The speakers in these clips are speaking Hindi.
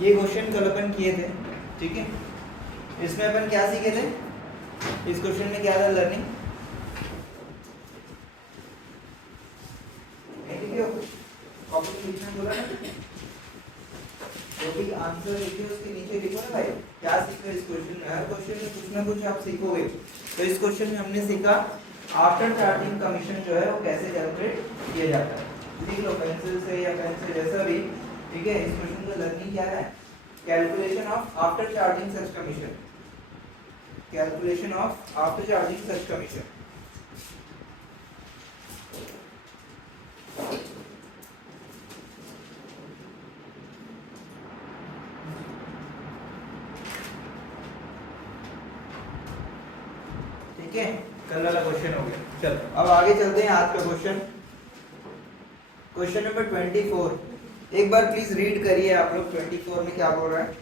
ये क्वेश्चन कल अपन किए थे, ठीक है। इसमें अपन क्या सीखे थे, इस क्वेश्चन में क्या था, लर्निंग कॉपी लिखना बोला ना, जो भी आंसर लिखे उसके नीचे लिखो ना भाई, क्या सीखे इस क्वेश्चन में। हर क्वेश्चन में कुछ ना कुछ आप सीखोगे। तो इस क्वेश्चन में हमने सीखा आफ्टर चार्जिंग कमीशन जो है वो कैसे कैलकुलेट किया जाता है। लिख लो पेंसिल से या पेन से, जैसा भी, ठीक है। इस क्वेश्चन का लर्निंग क्या है, calculation of after charging such commission, calculation of after charging such commission. ठीक है, कल वाला क्वेश्चन हो गया। चलो अब आगे चलते हैं आज का क्वेश्चन, क्वेश्चन नंबर 24। एक बार प्लीज रीड करिए आप लोग, 24 में क्या बोल रहा है।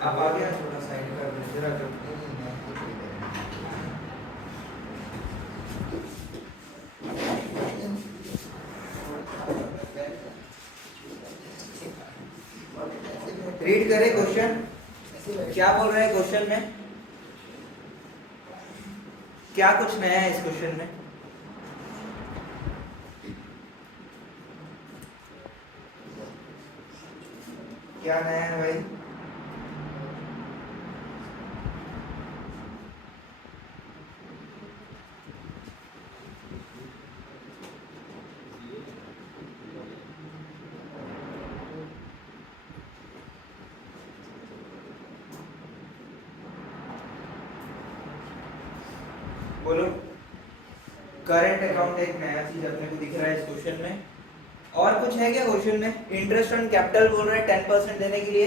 आप आगे थोड़ा साइड कर दो जरा, जो रीड करें क्वेश्चन, क्या बोल रहे हैं क्वेश्चन में, क्या कुछ नया है इस क्वेश्चन में। क्या नया है भाई, बोलो। करंट अकाउंट एक नया चीज अपने को दिख रहा है इस क्वेश्चन में। और कुछ है क्या क्वेश्चन में, इंटरेस्ट ऑन कैपिटल बोल रहे हैं 10% देने के लिए।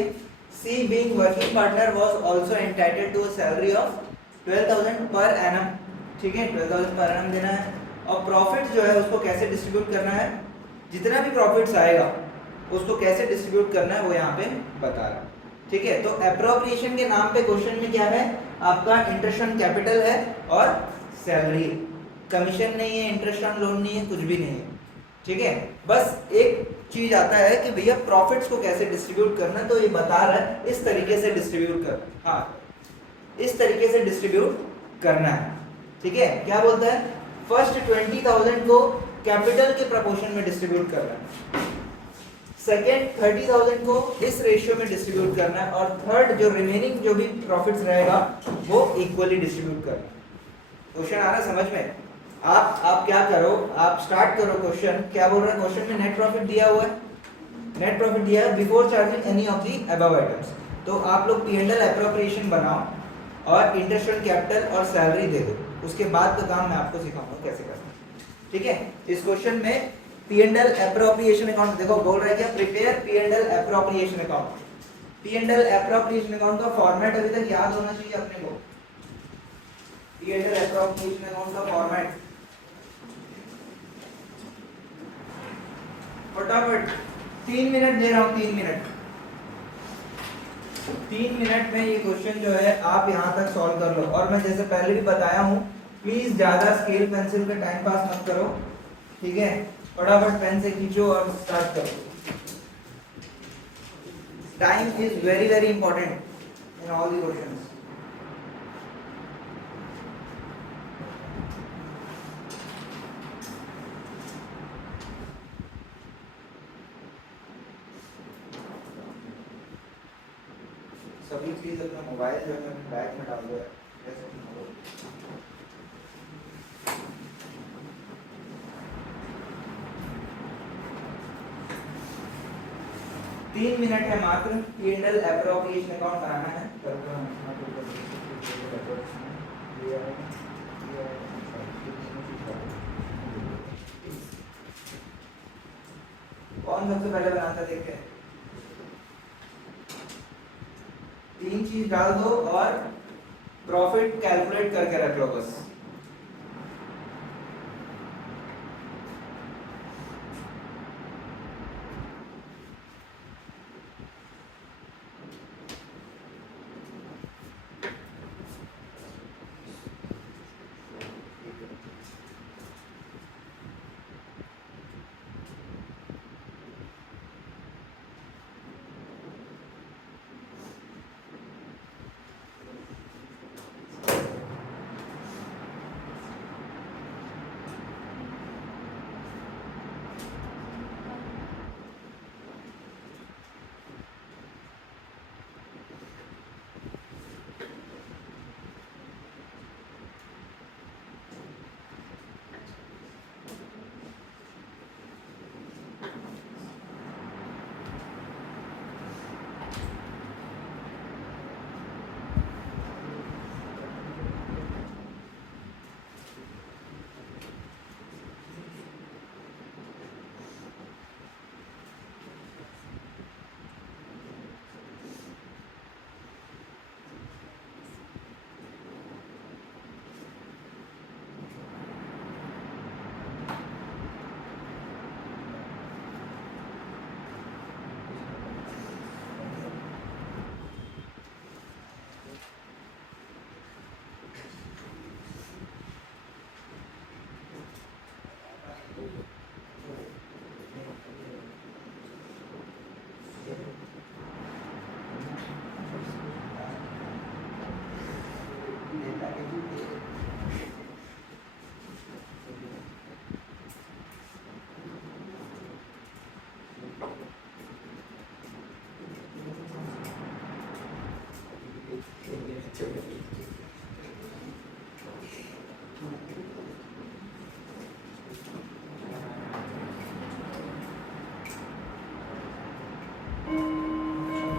C being working partner was also entitled to a salary of 12,000 per annum, ठीक है, 12,000 पर एनम देना है। और प्रॉफिट जो है उसको कैसे डिस्ट्रीब्यूट करना है, जितना भी प्रॉफिट्स आएगा उसको कैसे डिस्ट्रीब्यूट करना है वो यहाँ पे बता रहा है, ठीक है। तो एप्रोप्रिएशन के नाम पे क्वेश्चन में क्या है, आपका इंटरेस्ट ऑन कैपिटल है और सैलरी, कमीशन नहीं है, इंटरेस्ट ऑन लोन नहीं है, कुछ भी नहीं है, ठीक है। बस एक चीज आता है कि भैया प्रॉफिट्स को कैसे डिस्ट्रीब्यूट करना, तो ये बता रहा है इस तरीके से डिस्ट्रीब्यूट कर, हाँ इस तरीके से डिस्ट्रीब्यूट करना है, ठीक है। क्या बोलता है, फर्स्ट 20,000 को कैपिटल के प्रोपोर्शन में डिस्ट्रीब्यूट करना है, सेकेंड 30,000 को इस रेशियो में डिस्ट्रीब्यूट करना है, और थर्ड जो रिमेनिंग जो भी प्रॉफिट्स रहेगा वो इक्वली डिस्ट्रीब्यूट करना है। क्वेश्चन आ रहा समझ में। आप क्या करो, आप स्टार्ट करो क्वेश्चन। क्या बोल रहा है क्वेश्चन में, नेट प्रॉफिट दिया हुआ है, नेट प्रॉफिट दिया है before charging any of the above items. तो आप लोग P&L एप्रोप्रिएशन बनाओ और इंटरेस्ट ऑन कैपिटल और सैलरी दे दो, उसके बाद का काम मैं आपको सिखाऊंगा कैसे करना है, ठीक है। इस क्वेश्चन में P&L एप्रोप्रिएशन अकाउंट देखो, बोल रहा है क्या, prepare P&L appropriation account. P&L appropriation account का फॉर्मेट अभी तक याद होना चाहिए अपने को। P&L एप्रोप्रिएशन अकाउंट का फॉर्मेट फटाफट 3 मिनट दे रहा हूं, 3 मिनट, 3 मिनट में ये क्वेश्चन जो है आप यहां तक सॉल्व कर लो। और मैं जैसे पहले भी बताया हूं, प्लीज ज्यादा स्केल पेंसिल पे टाइम पास मत करो, ठीक है। फटाफट पेन से खींचो और स्टार्ट करो। Time is very very important in all the questions. सभी प्लीज अपना मोबाइल जो है अपने बैग में डाल दो यार, ऐसे नहीं होगा। 3 मिनट है मात्र, P&L एप्रोप्रिएशन अकाउंट बनाना है। कौन सबसे पहले बनाता देखते हैं। 3 चीज डाल दो और प्रॉफिट कैलकुलेट करके रख लो बस।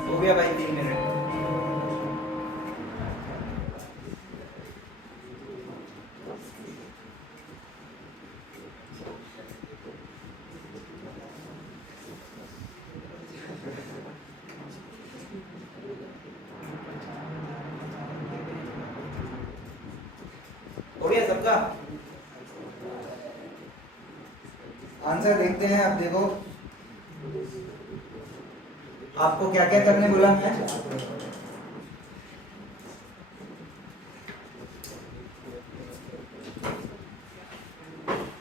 हो गया भाई 3 मिनट। हो गया सबका आंसर देखते हैं। अब देखो आपको क्या क्या करने बोला मैं।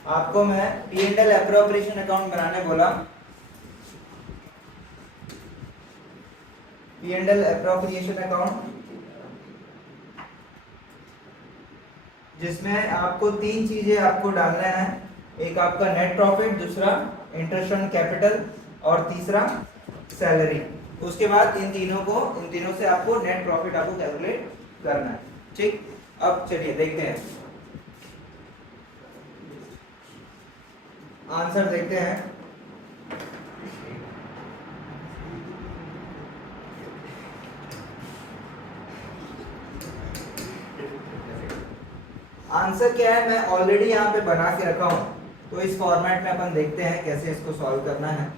आपको मैं P&L एप्रोप्रिएशन अकाउंट बनाने बोला। P&L एप्रोप्रिएशन अकाउंट जिसमें आपको 3 चीजें आपको डालना है। एक आपका नेट प्रॉफिट, दूसरा इंटरेस्ट ऑन कैपिटल और तीसरा सैलरी। उसके बाद इन तीनों से आपको नेट प्रॉफिट आपको कैलकुलेट करना है। ठीक, अब चलिए देखते हैं आंसर देखते हैं। आंसर क्या है मैं ऑलरेडी यहाँ पे बना के रखा हूं, तो इस फॉर्मेट में अपन देखते हैं कैसे इसको सॉल्व करना है।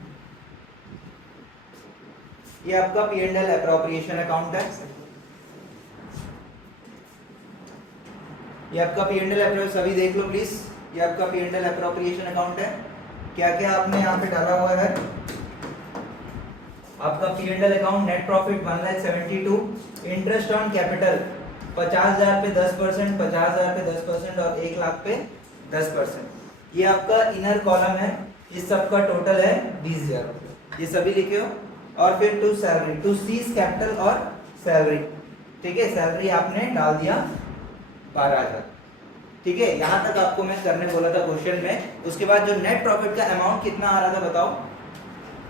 ये आपका P&L एप्रोप्रिएशन अकाउंट है। ये आपका P&L एप्रोप्रिएशन, सभी देख लो प्लीज। ये आपका P&L एप्रोप्रिएशन अकाउंट है। क्या क्या आपने यहाँ पे डाला हुआ है। आपका P&L account net profit 1,72,000, interest on capital 50,000 पे 10%, 50,000 पे 10% और 1 लाख पे 10%। ये आपका इनर कॉलम है। इस सब का टोटल है 20,000। ये सभी लिखे हो। और फिर to salary, to C's capital और सैलरी। ठीक है, सैलरी आपने डाल दिया 12,000। ठीक है, यहाँ तक आपको मैं करने बोला था क्वेश्चन में। उसके बाद जो नेट प्रॉफिट का अमाउंट कितना आ रहा था बताओ।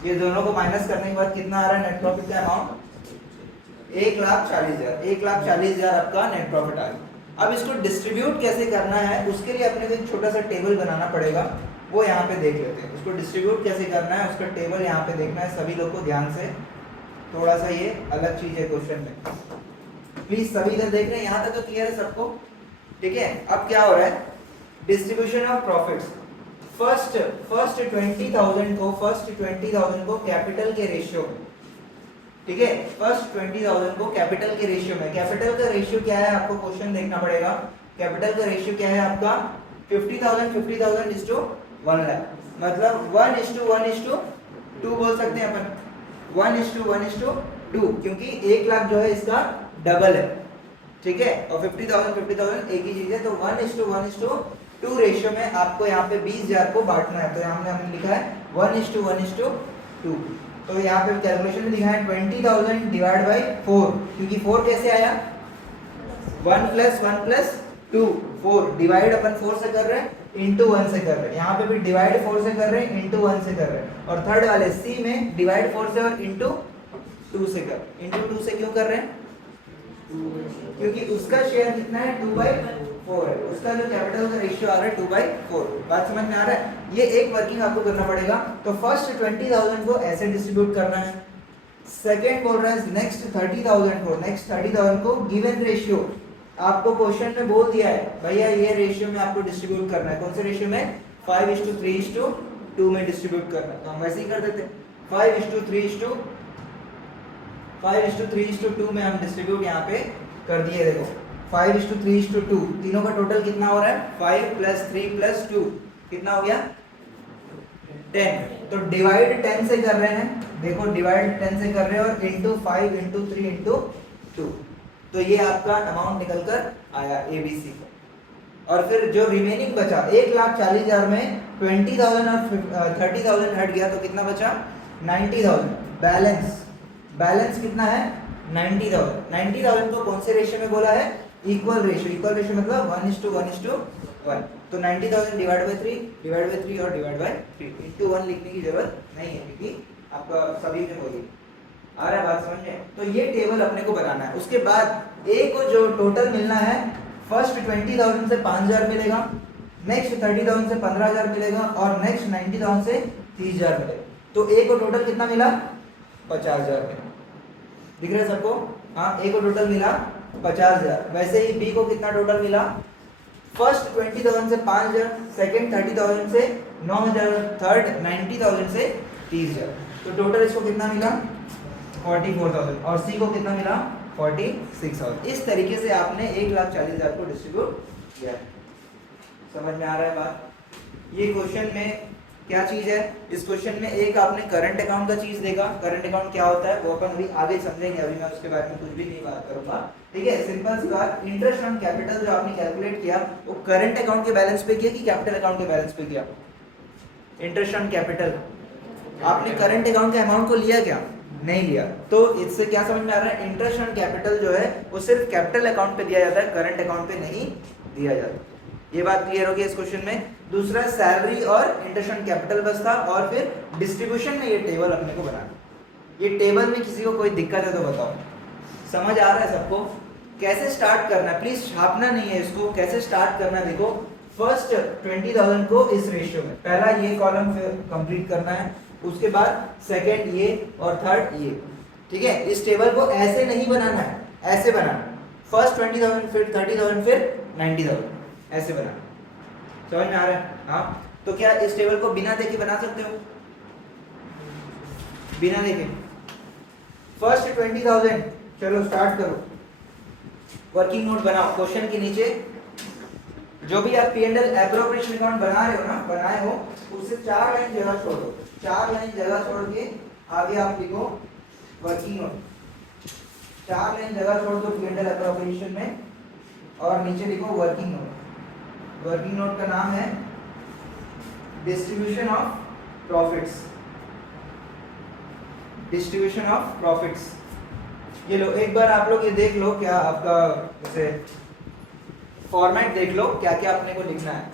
ये दोनों को माइनस करने के बाद कितना आ रहा है नेट प्रॉफिट का अमाउंट। 1,40,000, 1,40,000 आपका नेट प्रॉफिट आ गया। अब इसको डिस्ट्रीब्यूट कैसे करना है उसके लिए अपने को एक छोटा सा टेबल बनाना पड़ेगा, वो यहाँ पे देख लेते हैं। उसको डिस्ट्रीब्यूट कैसे करना है उसका टेबल यहाँ पे देखना है सभी लोग को ध्यान से। थोड़ा सा ये अलग चीज है क्वेश्चन में, प्लीज सभी इधर देख रहे हैं, यहाँ तक तो क्लियर है सबको? ठीक है। अब क्या हो रहा है, डिस्ट्रीब्यूशन ऑफ प्रॉफिट्स। फर्स्ट 20,000 को कैपिटल के रेशियो में, ठीक है, फर्स्ट 20,000 को कैपिटल के रेशियो में। कैपिटल का रेशियो क्या है आपको क्वेश्चन देखना पड़ेगा। कैपिटल का रेशियो क्या है आपका 50,000 इज टू 1 लाख, मतलब 1:1:2 बोल सकते हैं अपन, 1:1:2, क्योंकि 1 लाख जो है इसका डबल है, ठीक है, और 50,000 एक ही चीज है, तो 1:1:2 रेशियो में आपको यहाँ पे 20,000 को बांटना है। तो यहाँ हमने लिखा है 1:1:2। तो यहाँ पे कैलकुलेशन में लिखा है 20,000 डिवाइड बाई 4, क्योंकि 4 कैसे आया, 1 + 1 + 2, 4 डिवाइड अपन 4 से कर रहे हैं, इंटू 1 से कर रहे हैं। यहाँ पे भी डिवाइड 4 से कर रहे हैं, इंटू 1 से कर रहे हैं। और थर्ड वाले सी में डिवाइड 4 से और इंटू 2 से कर, इंटू 2 से क्यों कर रहे हैं, क्योंकि उसका शेयर कितना है 2/4 है, उसका जो कैपिटल का रेशियो आ रहा है 2/4। बात समझ में आ रहा है? ये एक वर्किंग आपको करना पड़ेगा। तो फर्स्ट 20,000 को ऐसे डिस्ट्रीब्यूट करना है। सेकंड बोल रहा है नेक्स्ट 30,000 को गिवन रेशियो आपको क्वेश्चन में बोल दिया है भैया ये रेशियो में आपको डिस्ट्रीब्यूट करना है। कौन से रेशियो में, 5:3:2 में डिस्ट्रीब्यूट करना है। तो हम वैसे ही कर देते, 5:3:2 में हम डिस्ट्रीब्यूट यहाँ पे कर दिए। देखो 5:3:2, तीनों का टोटल कितना हो रहा है, 5 + 3 + 2 कितना हो गया 10। तो डिवाइड 10 से कर रहे हैं, देखो डिवाइड 10 से कर रहे हैं, और इंटू 5 इंटू 3 इंटू 2, तो ये आपका अमाउंट निकल कर आया ABC का। और फिर जो रिमेनिंग बचा 1,40,000 में 20,000 और 30,000 हट गया, तो कितना बचा 90,000। बैलेंस कितना है 90,000 को कौन से रेशियो में बोला है, इक्वल रेशियो मतलब 1:1:1। तो 90,000 डिवाइड बाई 3 और डिवाइड बाई 3, इंटू 1 लिखने की जरूरत नहीं है क्योंकि आपका सभी में होगी। आ रहा है बात समझ में? तो ये टेबल अपने को बनाना है। उसके बाद ए को जो टोटल मिलना है, फर्स्ट 20,000 से 5,000 मिलेगा, नेक्स्ट 30,000 से 15,000 मिलेगा, और नेक्स्ट 90,000 से 30,000 मिलेगा। तो ए को टोटल कितना मिला 50,000 मिला। दिख रहा है सबको? हाँ, ए को टोटल मिला 50,000। वैसे ही बी को कितना टोटल मिला, फर्स्ट 20,000 से 5,000, सेकंड 30,000 से 9,000, थर्ड 90,000 से 30,000। तो टोटल इसको कितना मिला 44,000, और सी को कितना मिला 46,000। इस तरीके से आपने 1,40,000 को डिस्ट्रीब्यूट किया। समझ में आ रहा है बात? ये क्वेश्चन में क्या चीज है, इस क्वेश्चन में एक आपने करंट अकाउंट का चीज देखा। करंट अकाउंट क्या होता है वो अपन अभी आगे समझेंगे, अभी मैं उसके बारे में कुछ भी नहीं बात करूंगा, ठीक है। सिंपल सी बात, इंटरेस्ट ऑन कैपिटल जो आपने कैलकुलेट किया वो करंट अकाउंट के बैलेंस पे किया कि कैपिटल अकाउंट के बैलेंस पे किया। इंटरेस्ट ऑन कैपिटल आपने करंट अकाउंट के अमाउंट को लिया क्या, नहीं लिया। तो इससे क्या समझ में आ रहा है, इंटरेस्ट ऑन कैपिटल जो है वो सिर्फ कैपिटल अकाउंट पे दिया जाता है, करंट अकाउंट पे नहीं दिया जाता। ये बात क्लियर होगी इस क्वेश्चन में। दूसरा सैलरी और इंटरेस्ट ऑन कैपिटल बस था, और फिर डिस्ट्रीब्यूशन में ये टेबल अपने को बनाना। ये टेबल में किसी को कोई दिक्कत है तो बताओ, समझ आ रहा है सबको? कैसे स्टार्ट करना है, प्लीज छापना नहीं है इसको, कैसे स्टार्ट करना है। देखो फर्स्ट 20,000 को इस रेशियो में, पहला ये कॉलम कंप्लीट करना है, उसके बाद सेकंड ये और थर्ड ये, ठीक है। इस टेबल को ऐसे नहीं बनाना है, ऐसे बनाना, फर्स्ट 20,000 फिर 30,000 फिर 90,000, ऐसे बनाना। समझ में आ रहा है? हाँ। तो क्या इस टेबल को बिना देखे बना सकते हो, बिना देखे? फर्स्ट 20,000, चलो स्टार्ट करो, वर्किंग नोट बनाओ। क्वेश्चन के नीचे जो भी आप P&L एप्रोप्रिएशन अकाउंट बना रहे हो ना, बनाए हो, उससे 4 लाइन जगह छोड़ दो, 4 लाइन जगह छोड़ के आगे आप लिखो वर्किंग नोट। 4 लाइन जगह छोड़ दो P&L एप्रोप्रिएशन में, और नीचे लिखो वर्किंग नोट। वर्किंग नोट का नाम है distribution of profits. Distribution of profits, ये लो, एक बार आप लोग ये देख लो, क्या आपका जैसे फॉर्मेट देख लो क्या क्या अपने को लिखना है।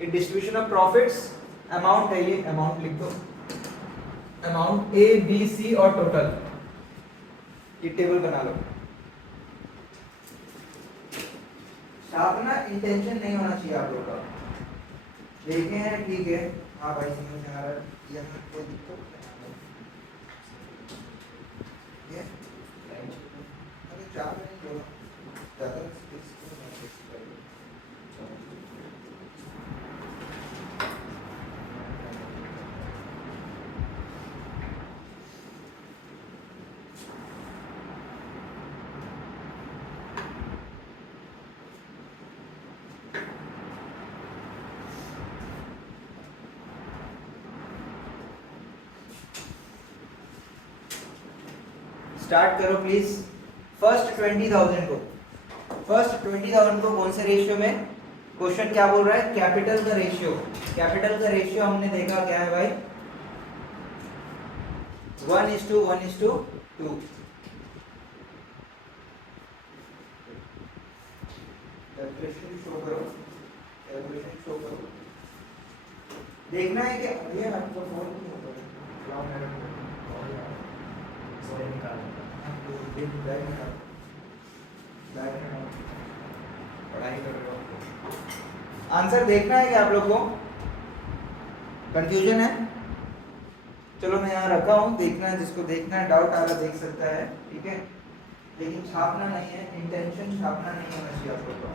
ये डिस्ट्रीब्यूशन ऑफ प्रॉफिट्स, अमाउंट है, ये अमाउंट लिख दो, अमाउंट A B C और टोटल, ये टेबल बना लो। छापना इंटेंशन नहीं होना चाहिए आप लोग का। देखे हैं ठीक है, हाँ भाई समझ में आ रहा है, यहाँ कोई दिक्कत ये अरे 4 मिनट जो ज़्यादा स्पेस को ना वेस्ट करो। स्टार्ट करो प्लीज। फर्स्ट 20,000 को कौन से रेशियो में, क्वेश्चन क्या बोल रहा है, कैपिटल का रेशियो। कैपिटल का रेशियो हमने देखा क्या है भाई, 1:1:2। कैलकुलेशन शो करो, कैलकुलेशन शो करो। देखना है कि ये आपको फोन नहीं होगा पढ़ाई कर रहे हो, आंसर देखना है कि आप लोग को कंफ्यूजन है। चलो मैं यहाँ रखा हूँ, देखना है, जिसको देखना है, डाउट आ रहा देख सकता है, ठीक है। लेकिन छापना नहीं है, इंटेंशन छापना नहीं होना चाहिए आप लोग को।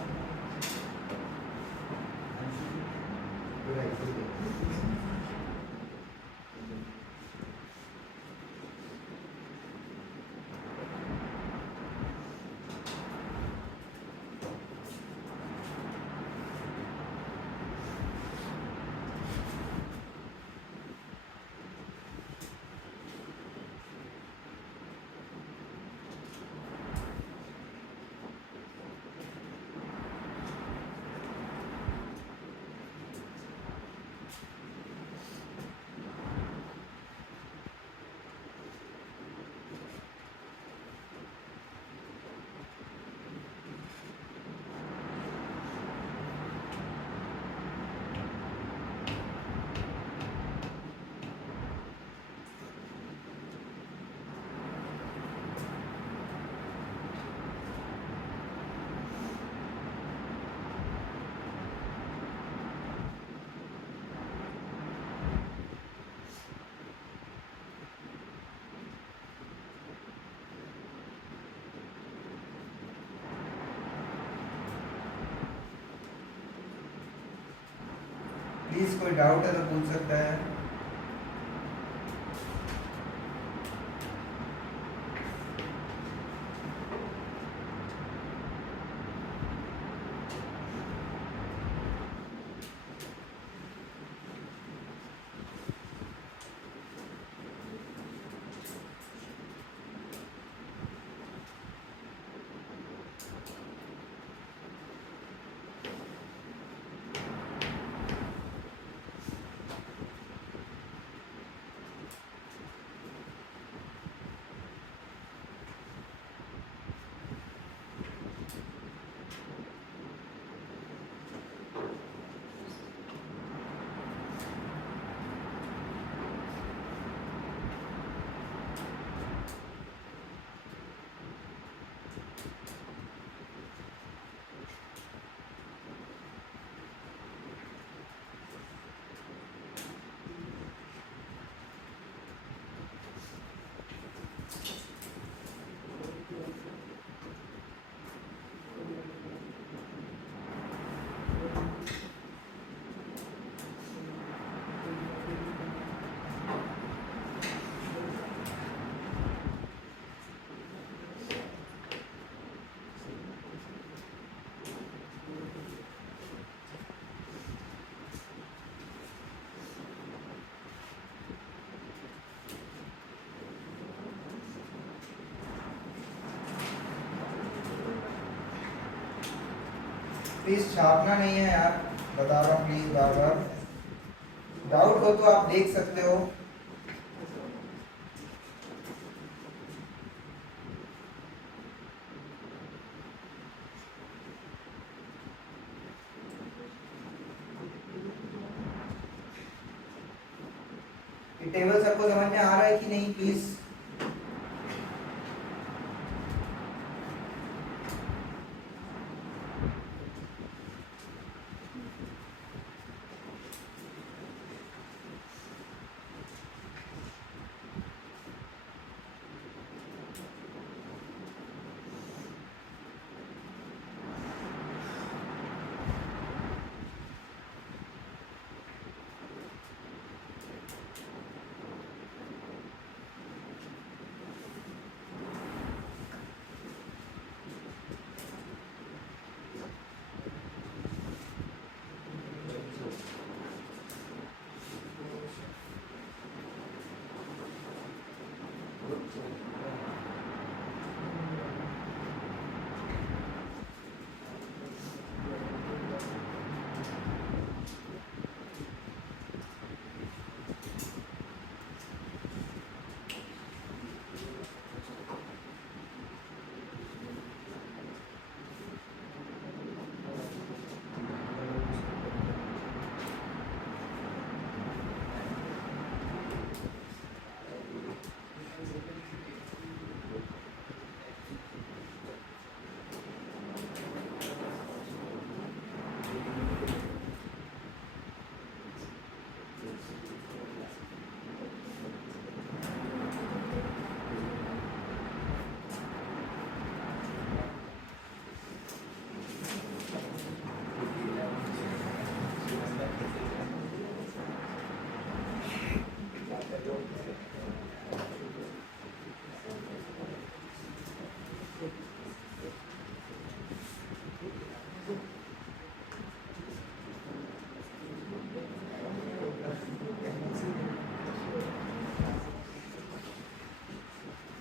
प्लीज कोई डाउट है तो पूछ सकता है। प्लीज छापना नहीं है यार, बता रहा हूँ प्लीज बार बार। डाउट हो तो आप देख सकते हो। टेबल सबको समझ में आ रहा है कि नहीं प्लीज।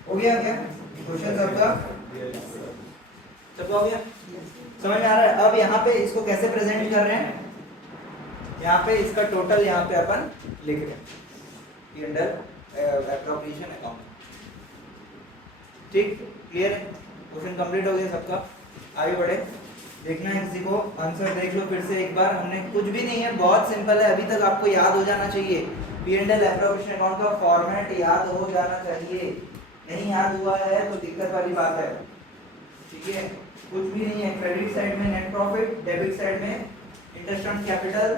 हो गया क्या क्वेश्चन सबका? सबका हो गया? समझ में आ रहा है? अब यहाँ पे इसको कैसे प्रेजेंट कर रहे हैं? यहाँ पे इसका टोटल यहाँ पे अपन लिख रहे हैं अंडर एप्रोप्रिएशन अकाउंट। ठीक, क्लियर है? क्वेश्चन कंप्लीट हो गया सबका। आगे बढ़े, देखना है किसी को? आंसर देख लो फिर से एक बार। हमने कुछ भी नहीं है, बहुत सिंपल है, अभी तक आपको याद हो जाना चाहिए। P&L एप्रोप्रिएशन अकाउंट का फॉर्मेट याद हो जाना चाहिए। नहीं याद हुआ है तो दिक्कत वाली बात है। ठीक है, कुछ भी नहीं है। क्रेडिट साइड में नेट प्रॉफिट, डेबिट साइड में इंटरेस्ट ऑन कैपिटल,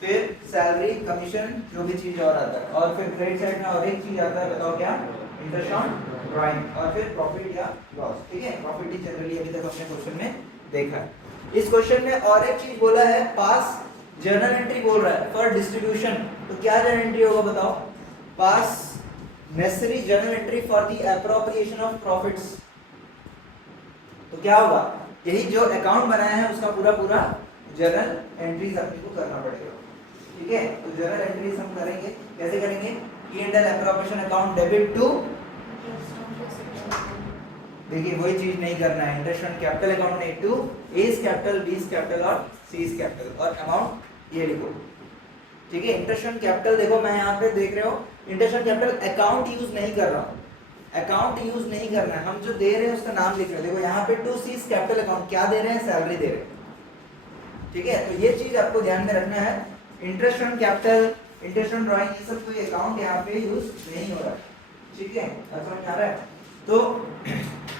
फिर सैलरी, कमीशन, जो भी चीज और आता है, और फिर क्रेडिट साइड में और एक चीज आता है, बताओ क्या? इंटरेस्ट ऑन ड्राइंग, और फिर प्रॉफिट या लॉस। ठीक है, प्रॉफिट ही जनरली अभी तक अपने क्वेश्चन में देखा है। इस क्वेश्चन में और एक चीज बोला है, पास जर्नल एंट्री बोल रहा है फॉर डिस्ट्रीब्यूशन। तो क्या जर्नल एंट्री होगा बताओ? पास necessary journal entry for the appropriation of profits. तो क्या होगा? यही जो अकाउंट बनाया है उसका पूरा पूरा जर्नल एंट्रीज अपने को करना पड़ेगा। ठीक है, तो जर्नल एंट्रीज हम करेंगे। कैसे करेंगे? P&L appropriation account debit to, देखिए वही चीज नहीं करना है, इंटरेस्ट ऑन कैपिटल अकाउंट नहीं, to A's capital, B's capital और सीज कैपिटल, और अमाउंट ये लिखो। ठीक है, इंटरेस्ट ऑन कैपिटल देखो, मैं यहाँ पे देख रहे हो interest on capital account use नहीं कर रहा हूँ, अकाउंट यूज नहीं करना है, हम जो दे रहे हैं उसका नाम लिख रहे हैं। देखो यहाँ पे टू सीज कैपिटल अकाउंट, क्या दे रहे हैं? सैलरी दे रहे हैं। ठीक है, तो ये चीज आपको ध्यान में रखना है। Interest on capital, interest on drawing, ये सब कोई अकाउंट यहाँ पे यूज नहीं हो रहा है। ठीक है, समझ में आ रहा है? तो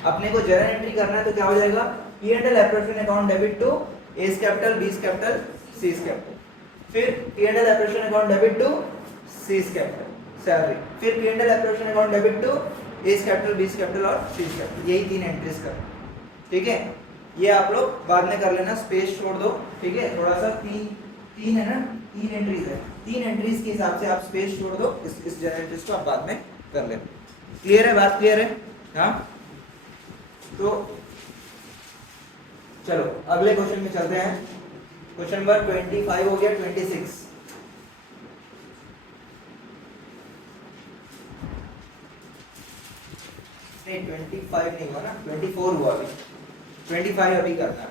अपने को जर्नल एंट्री करना है, तो क्या हो जाएगा? P&L appropriation account debit to A's capital, B's capital, C's capital, फिर P&L appropriation account debit to C's capital, salary, फिर P&L appropriation account debit to A's capital, B's capital और सीज कैपिटल। यही तीन एंट्रीज कर। ठीक है, ये आप लोग बाद में कर लेना, स्पेस छोड़ दो। ठीक है, थोड़ा सा तीन है ना, तीन एंट्रीज है, तीन एंट्रीज के हिसाब से आप स्पेस छोड़ दो। इस जर्नल एंट्रीज को आप बाद में कर लेना। क्लियर है? बात क्लियर है? हाँ, तो चलो अगले क्वेश्चन में चलते हैं। क्वेश्चन नंबर 25 हो गया, 26 नहीं, 25 नहीं हुआ ना, 24 हुआ अभी, 25 अभी करना है।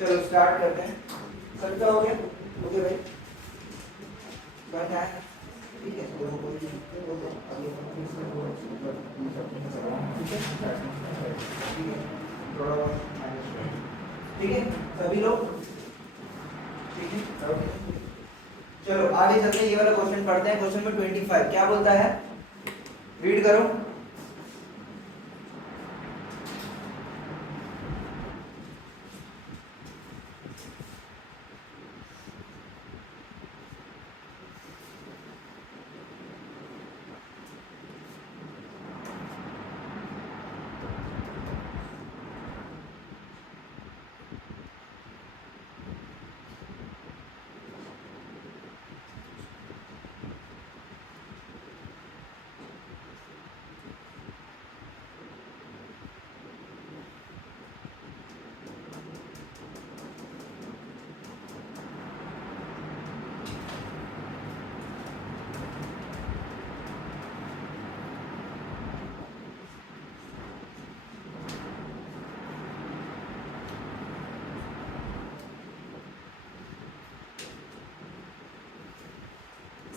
चलो स्टार्ट करते हैं। सबका हो गया? ओके भाई, बात है। ठीक है, ठीक है सभी लोग? ठीक है, चलो आगे चलते हैं। ये वाला क्वेश्चन पढ़ते हैं। क्वेश्चन नंबर 25 क्या बोलता है? रीड करो।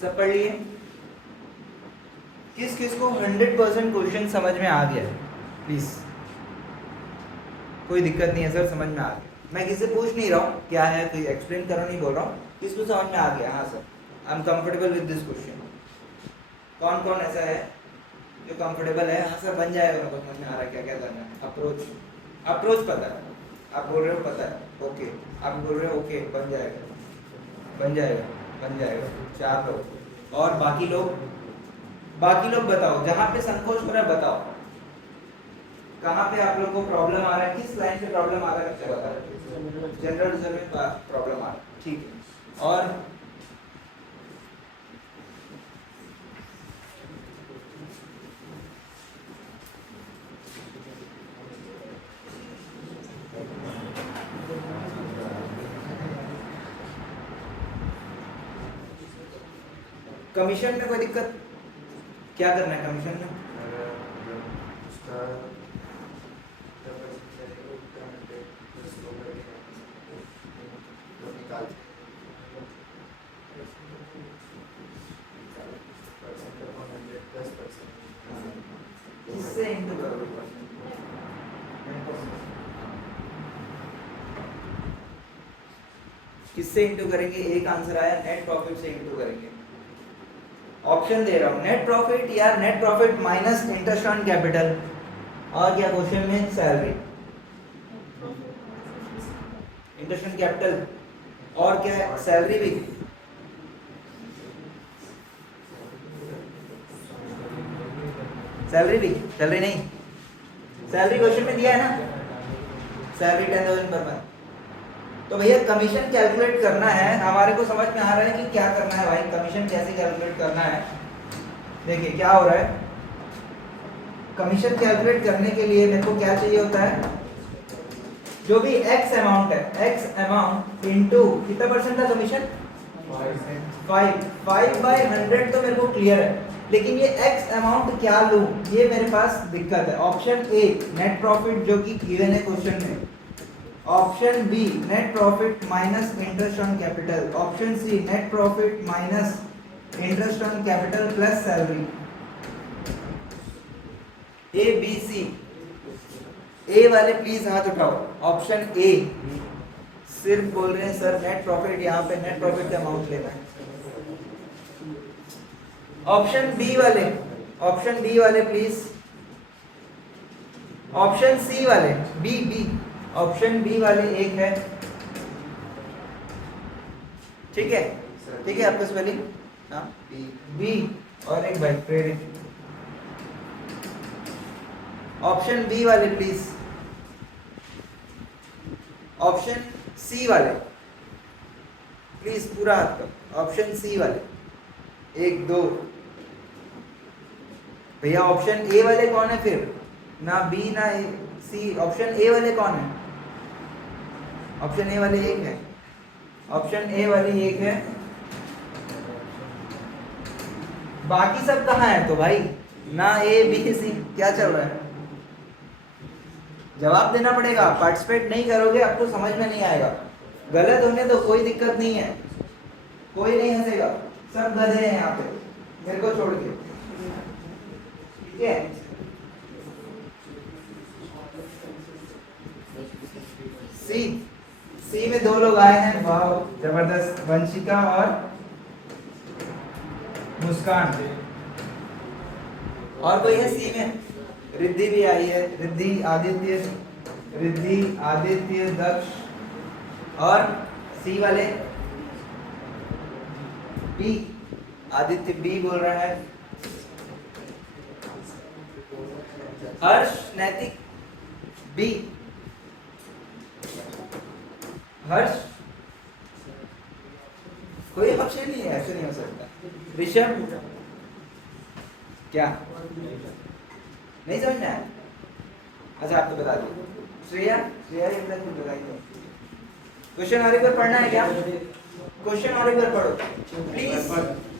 सब पढ़ लिए? किस किस को 100% क्वेश्चन समझ में आ गया? प्लीज, कोई दिक्कत नहीं है सर, समझ में आ गया। मैं किसी से पूछ नहीं रहा हूँ क्या है, कोई एक्सप्लेन करो नहीं बोल रहा हूँ, किसको समझ में आ गया? हाँ sir, I am comfortable with this question. कौन कौन ऐसा है जो कंफर्टेबल है? हाँ सर, बन जाएगा, मेरे को समझ में आ रहा है क्या क्या करना है। अप्रोच पता है, आप बोल रहे हो पता है, ओके, आप बोल रहे हो ओके, बन जाएगा बन जाएगा बन जाएगा। 4 लोग और बाकी लोग बताओ, जहाँ पे संकोच हो रहा है बताओ, कहाँ पे आप लोग को प्रॉब्लम आ रहा है, किस लाइन पे प्रॉब्लम आ रहा है, क्या बता रहे? जनरल रिजर्व में प्रॉब्लम आ रहा है, ठीक है। और कमीशन में कोई दिक्कत? क्या करना है कमीशन में? किससे इंटू करोगे? किससे इंटू करेंगे? एक आंसर आया, नेट प्रॉफिट से इंटू करेंगे। ऑप्शन दे रहा हूँ, नेट प्रॉफिट या net profit minus interest on capital, और क्या क्वेश्चन में? सैलरी, इंटरेस्ट ऑन कैपिटल, और क्या है? सैलरी भी। सैलरी नहीं, सैलरी क्वेश्चन में दिया है ना, सैलरी 10,000 पर मंथ। तो भैया कमीशन कैलकुलेट करना है, हमारे को समझ में आ रहा है कि क्या करना है भाई, कमीशन कैसे कैलकुलेट करना है। देखिए क्या हो रहा है, कमीशन कैलकुलेट करने के लिए मेरे को क्या चाहिए होता है, जो भी एक्स अमाउंट है, एक्स अमाउंट इनटू कितना परसेंट का कमीशन? 5/100 तो मेरे को क्लियर है, लेकिन ये एक्स अमाउंट क्या लूं, ये मेरे पास दिक्कत है। ऑप्शन ए नेट प्रॉफिट जो कि गिवन है क्वेश्चन में, option B net profit minus interest on capital, option C net profit minus interest on capital plus salary. A B C, A वाले प्लीज हाथ उठाओ। ऑप्शन ए सिर्फ बोल रहे हैं सर नेट प्रॉफिट, यहाँ पे नेट प्रॉफिट का अमाउंट लेना है। ऑप्शन बी वाले प्लीज, ऑप्शन सी वाले, बी ऑप्शन बी वाले एक है, ठीक है आपका स्पेलिंग? हाँ बी, और एक भाई प्रेरित। ऑप्शन बी वाले प्लीज, ऑप्शन सी वाले प्लीज पूरा हाथ कर। ऑप्शन सी वाले 1 2 भैया। ऑप्शन ए वाले कौन है फिर? ना बी ना सी, ऑप्शन ए वाले कौन है? ऑप्शन ए वाले एक है, ऑप्शन ए वाली एक है, बाकी सब कहाँ है? तो भाई ना ए बी सी, क्या चल रहा है? जवाब देना पड़ेगा, पार्टिसिपेट नहीं करोगे आपको समझ में नहीं आएगा। गलत होने तो कोई दिक्कत नहीं है, कोई नहीं हंसेगा, सब गधे हैं यहाँ पे मेरे को छोड़ के, ठीक है? सी में 2 लोग आए हैं, वाह जबरदस्त, वंशिका और मुस्कान। और कोई है सी में? रिद्धि भी आई है, रिद्धि आदित्य दक्ष, और सी वाले बी, आदित्य बी बोल रहा है, हर्ष नैतिक बी, हर्ष कोई ऑप्शन नहीं है, ऐसे नहीं हो सकता। ऋषभ क्या नहीं समझ में आया? अच्छा आपको बता दिया। श्रेया एक बार तुम बताइए, क्वेश्चन और एक बार पढ़ना है क्या? क्वेश्चन और एक बार पढ़ो प्लीज,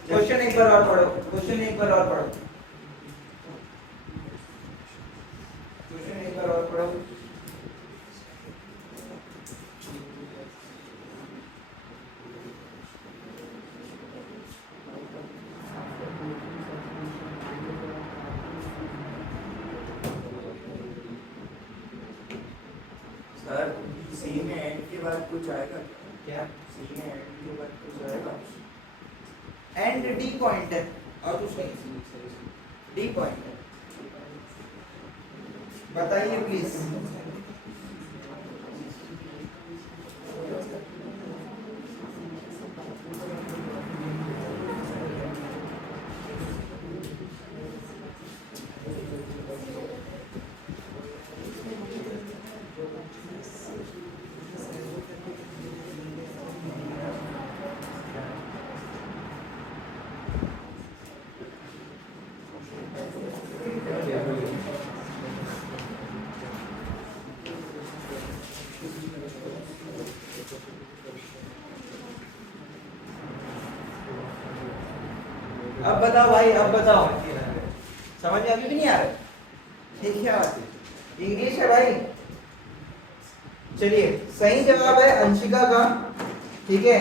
क्वेश्चन एक बार और पढ़ो, क्वेश्चन एक बार और पढ़ो, क्वेश्चन एक बार और पढ़ो। सर सी में एंड के बाद कुछ आएगा क्या? सी में एंड के बाद कुछ आएगा एंड डी पॉइंट है और कुछ नहीं, डी पॉइंट है। बताइए प्लीज। अब बताओ भाई, अब बताओ, समझ में अभी भी नहीं आ रहा? ठीक है, बात है इंग्लिश है भाई। चलिए, सही जवाब है अंशिका का। ठीक है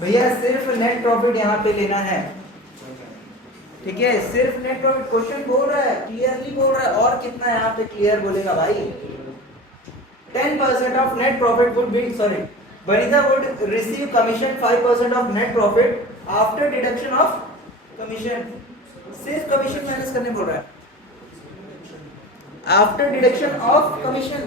भैया, सिर्फ नेट प्रॉफिट यहाँ पे लेना है। ठीक है, सिर्फ नेट प्रॉफिट क्वेश्चन बोल रहा है, क्लियरली बोल रहा है। और कितना यहाँ पे क्लियर बोलेगा भाई? 10% of net profit would be, sorry, Vanita would receive commission 5% of net profit after deduction of commission. सिर्फ कमीशन माइनस करने बोल रहा है, after deduction of commission,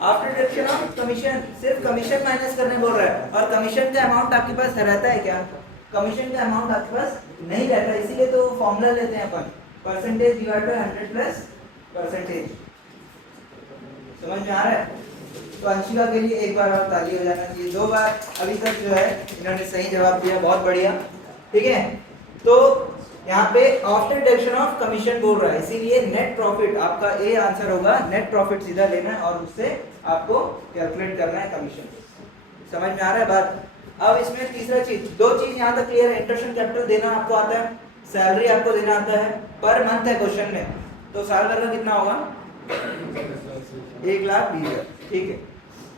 after deduction of commission, सिर्फ कमीशन माइनस करने बोल रहा है। और कमीशन का अमाउंट आपके पास रहता है क्या? कमीशन का अमाउंट आपके पास नहीं रहता, इसीलिए तो फॉर्मूला लेते हैं अपन, percentage divide by 100 plus percentage. समझ में आ रहा है? तो अंशिका के लिए एक बार और ताली हो जाना चाहिए। 2 बार अभी तक जो है इन्होंने सही जवाब दिया, बहुत बढ़िया। ठीक है, तो यहाँ पे आफ्टर डिडक्शन ऑफ कमीशन बोल रहा है, इसीलिए नेट प्रॉफिट आपका ए आंसर होगा। नेट प्रॉफिट सीधा लेना है और उससे आपको कैलकुलेट करना है कमीशन। समझ में आ रहा है बात? अब इसमें तीसरा चीज, 2 चीज यहाँ तक क्लियर है। इंटरेस्ट कैपिटल देना आपको आता है, सैलरी आपको देना आता है, पर मंथ है क्वेश्चन में, तो साल भर का कितना होगा? 1,20,000। ठीक है,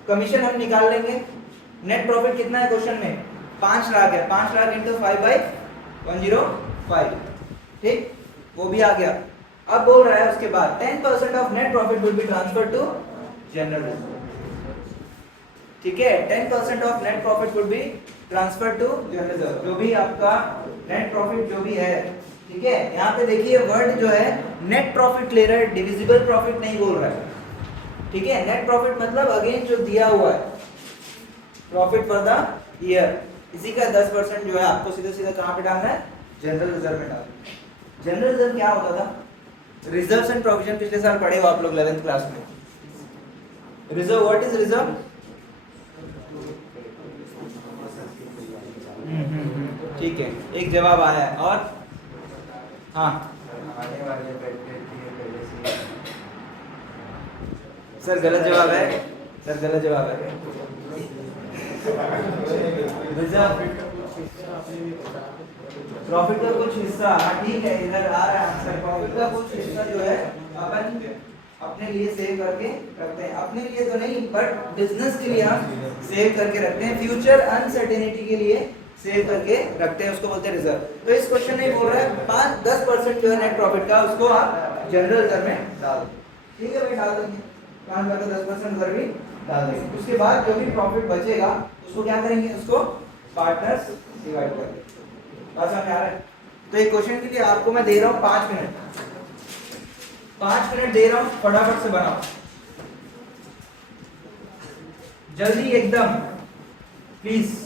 कमीशन हम निकाल लेंगे। नेट प्रॉफिट कितना है क्वेश्चन में? 5 लाख है, 5 लाख इंटू 5/105। ठीक, वो भी आ गया। अब बोल रहा है उसके बाद 10% of net profit will be transfer to general reserve. ठीक है, 10% of net profit will be transfer to general reserve, जो भी आपका नेट प्रॉफिट जो भी है। ठीक है, यहाँ पे देखिए वर्ड जो है नेट प्रॉफिट ले रहा है, डिविजिबल प्रॉफिट नहीं बोल रहा है। ठीक है, नेट प्रॉफिट मतलब अगेन जो दिया हुआ है प्रॉफिट फॉर द ईयर, इसी का 10% जो है आपको सीधा सीधा कहाँ पे डालना है? जनरल रिजर्व में डालना है। जनरल रिजर्व क्या होता था? रिजर्व्स एंड प्रोविजन, पिछले साल पढ़े हो आप लोग 11th क्लास में। Reserve, what is reserve? ठीक है, एक जवाब आया है। और हाँ आने वाले बैठने के पहले से सर गलत जवाब है, सर गलत जवाब है। रिजर्व प्रॉफिट का कुछ हिस्सा, हाँ ठीक है, इधर आ रहा है आंसर। प्रॉफिट का कुछ हिस्सा जो है अपन अपने लिए सेव करके रखते हैं, अपने लिए तो नहीं बट बिजनेस के लिए हम सेव करके रखते हैं, फ्यूचर अनसर्टेनिटी के लिए सेव करके रखते हैं, उसको बोलते हैं रिजर्व। तो इस क्वेश्चन में बोल रहा है 5-10% जो है नेट प्रॉफिट का, उसको आप जनरल रिजर्व में डाल दो। ठीक है भाई, डाल देंगे 5-10% उधर भी डाल देंगे। उसके बाद जो भी प्रॉफिट बचेगा उसको क्या करेंगे? उसको पार्टनर्स डिवाइड करेंगे। बात समझ में आ रहा है? तो एक क्वेश्चन के लिए आपको मैं दे रहा हूँ 5 मिनट, 5 मिनट दे रहा हूँ, फटाफट से बनाओ, जल्दी एकदम प्लीज।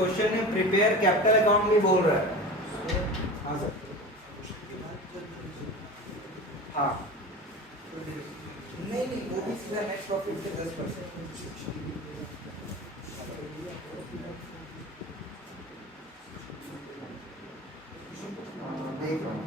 क्वेश्चन में प्रिपेयर कैपिटल अकाउंट भी बोल रहा है। हाँ सर, हाँ नहीं नहीं, वो भी सीधा नेट प्रॉफिट के 10%। देख रहा हूँ।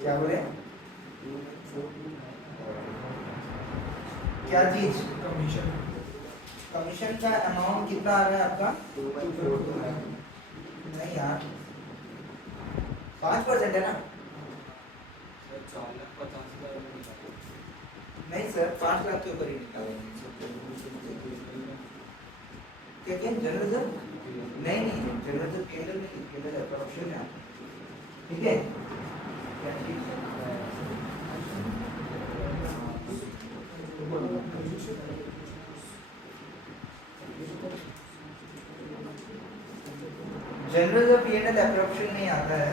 क्या बोले? क्या चीज? कमीशन का अमाउंट कितना आ रहा है आपका? नहीं यार, 5% है ना? नहीं सर, 5 लाख के ऊपर ही निकालेंगे। क्या क्या जनरल सर? नहीं नहीं, जनरल सर केंद्र नहीं, केंद्र है ऑप्शन है। ठीक है, क्या चीज? जनरल जब पीएनएल अप्रोप्शन नहीं आता है,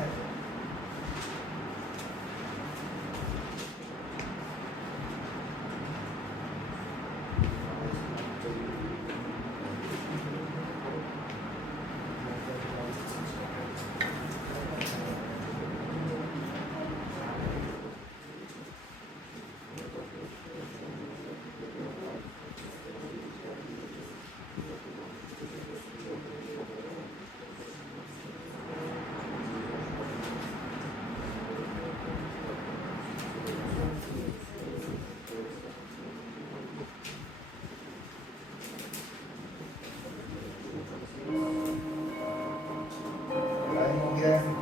टाइम हो गया है।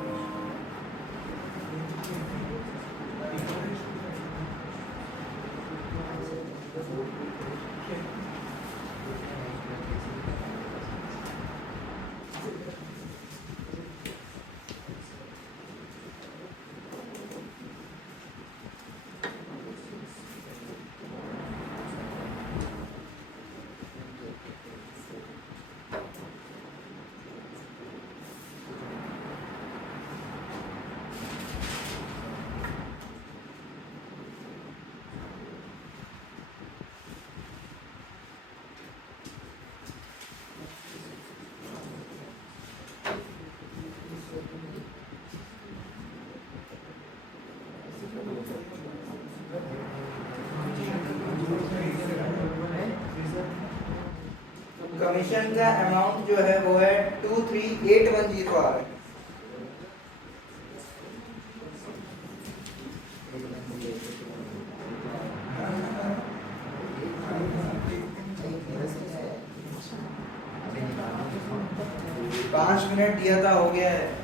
कमीशन का अमाउंट जो है वो है 23810 आ रहा है। पाँच मिनट दिया था, हो गया है।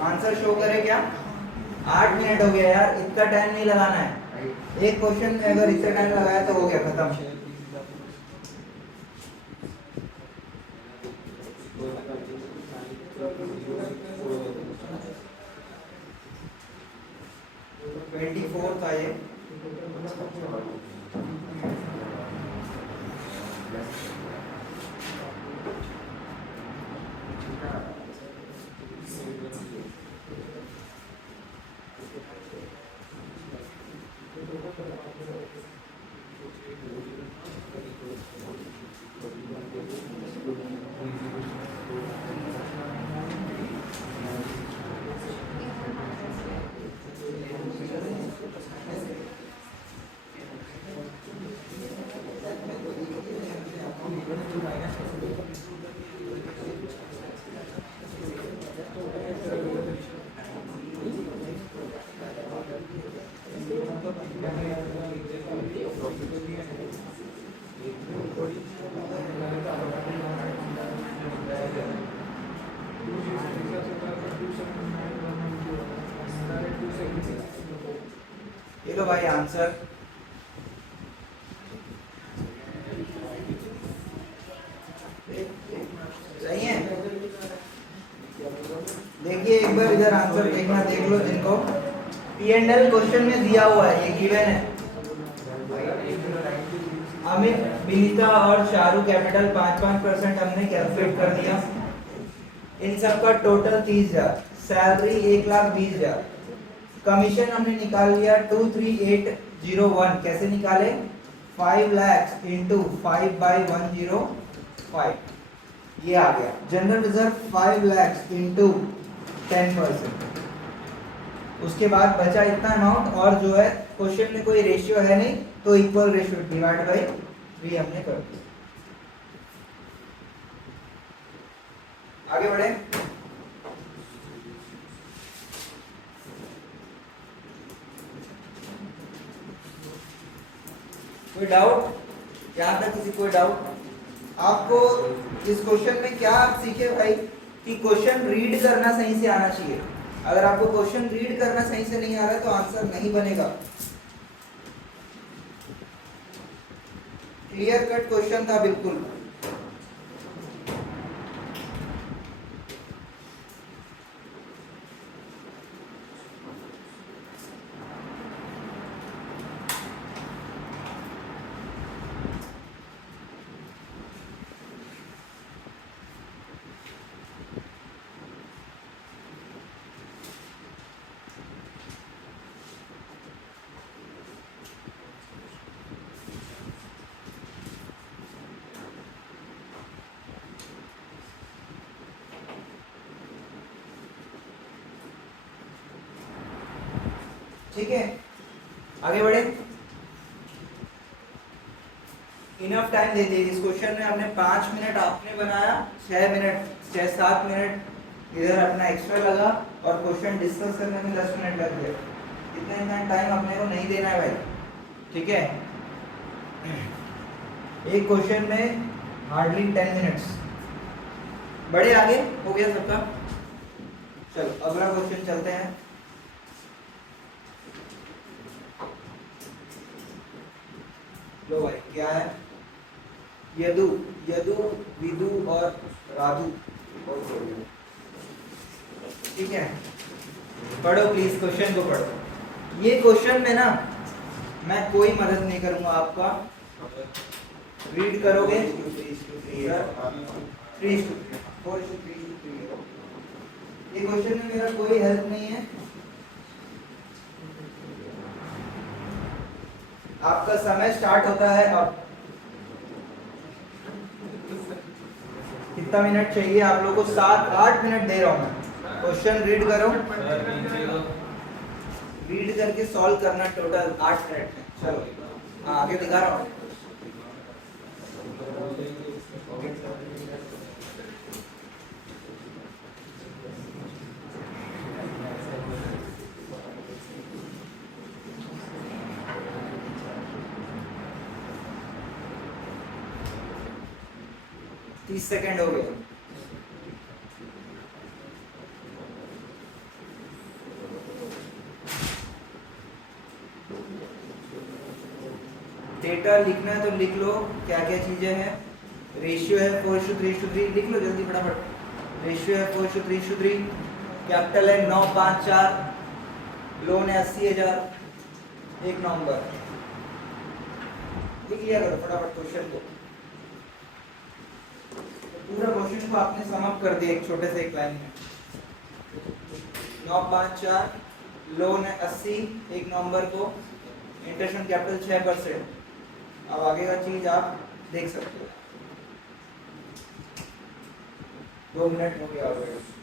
आंसर शो करे क्या? 8 मिनट हो गया यार, इतना टाइम नहीं लगाना है। एक क्वेश्चन में अगर इतना टाइम लगाया तो हो गया खत्म। ट्वेंटी फोर था ये। ये लो भाई आंसर। सही है। देखिए एक बार इधर आंसर देखना, देख लो जिनको P&L क्वेश्चन में दिया हुआ है, ये गिवन है। अमित, विनीता और शाहरुख कैपिटल 5-5% हमने कैलकुलेट कर दिया। इन सब का टोटल 30,000, सैलरी 1,20,000, कमीशन हमने निकाल लिया 23801। कैसे निकाले? 5 लाख इंटू 5/105, ये आ गया। General reserve 5 lakh into 10%। उसके बाद बचा इतना अमाउंट, और जो है क्वेश्चन में कोई रेशियो है नहीं, तो इक्वल रेशियो डिवाइड बाय 3 हमने कर दिया। आगे बढ़े। कोई डाउट? यहाँ तक किसी कोई डाउट? आपको इस क्वेश्चन में क्या आप सीखे भाई कि क्वेश्चन रीड करना सही से आना चाहिए। अगर आपको क्वेश्चन रीड करना सही से नहीं आ रहा है तो आंसर नहीं बनेगा। क्लियर कट क्वेश्चन था बिल्कुल। ठीक है, आगे बढ़े। इनफ टाइम दे दिए। इस क्वेश्चन में हमने 5 मिनट आपने बनाया, 6 मिनट 6-7 मिनट इधर अपना एक्स्ट्रा लगा, और क्वेश्चन डिस्कस करने में 10 मिनट लग गए। इतना टाइम अपने को नहीं देना है भाई, ठीक है। एक क्वेश्चन में हार्डली 10 मिनट्स। बढ़े आगे, हो गया सबका। चलो अगला क्वेश्चन चलते हैं। लो भाई क्या है? यदु, यदु, विदु और राधु। ठीक है, पढ़ो प्लीज, क्वेश्चन को पढ़ो। ये क्वेश्चन में ना मैं कोई मदद नहीं करूंगा आपका, रीड करोगे। 3:3 ये क्वेश्चन में मेरा कोई हेल्प नहीं है। आपका समय स्टार्ट होता है अब। कितना मिनट चाहिए आप लोगों को? 7-8 मिनट दे रहा हूं मैं। क्वेश्चन रीड करो, रीड करके सॉल्व करना टोटल 8 मिनट में। चलो हाँ, आगे दिखा रहा हूँ। 30 सेकेंड हो गए। डेटा लिखना है तो लिख लो, क्या क्या चीजें हैं। रेशियो है 4:3:3, लिख लो जल्दी फटाफट। रेशियो है 4:3:3, कैपिटल है 954, लोन है 80,000, 1 नवंबर। लिख लिया करो फटाफट क्वेश्चन को। पूरा क्वेश्चन को आपने समाप्त कर दिया एक छोटे से एक लाइन में। 954, लोन है 80, 1 नवंबर को, इंटरेस्ट ऑन कैपिटल 6%। अब आगे का चीज आप देख सकते हो। 2 मिनट हो गया ऑलरेडी।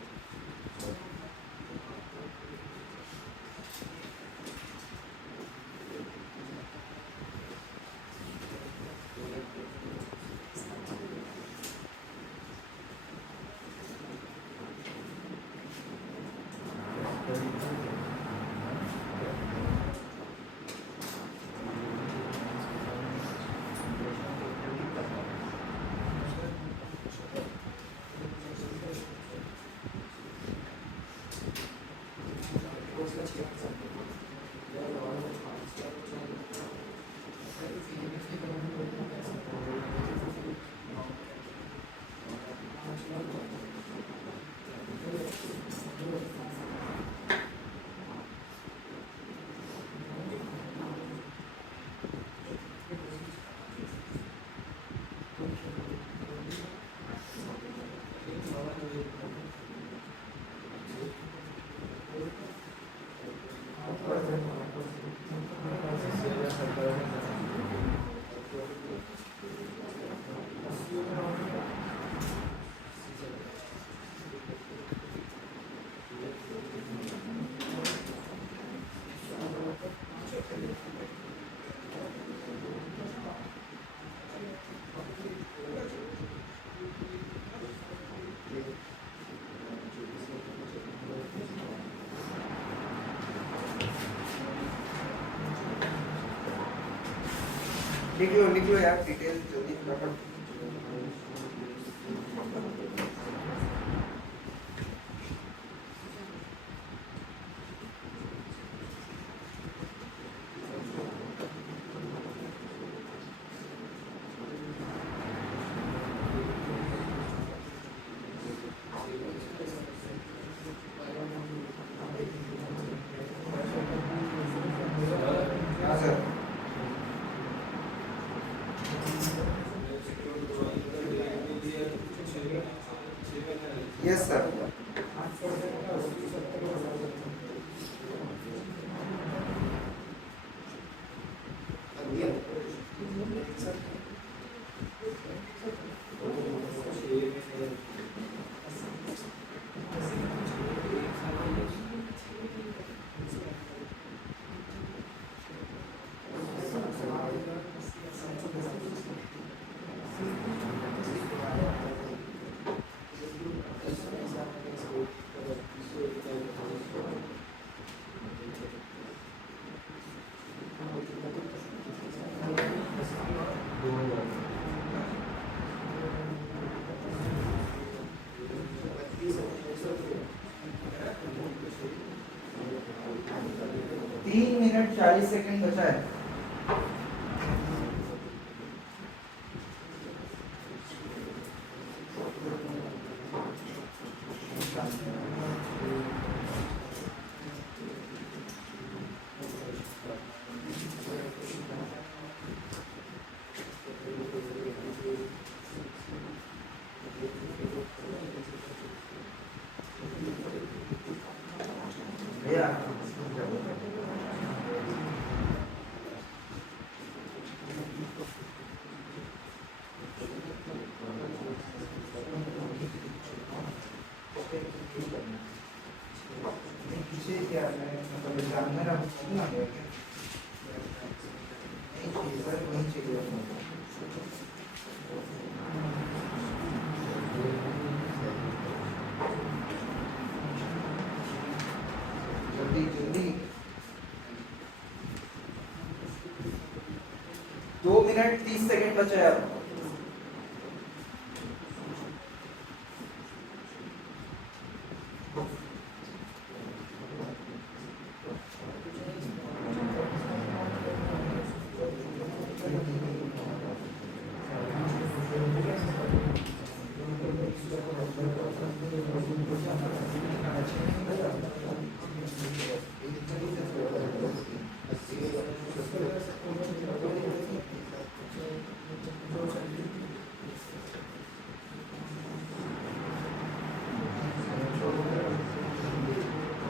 लिख लो यार डिटेल जल्दी फटाफट। हाँ सर। Yes sir. तीन मिनट 40 सेकंड बचा है। भैया मिनट 30 सेकंड बचे हैं अब।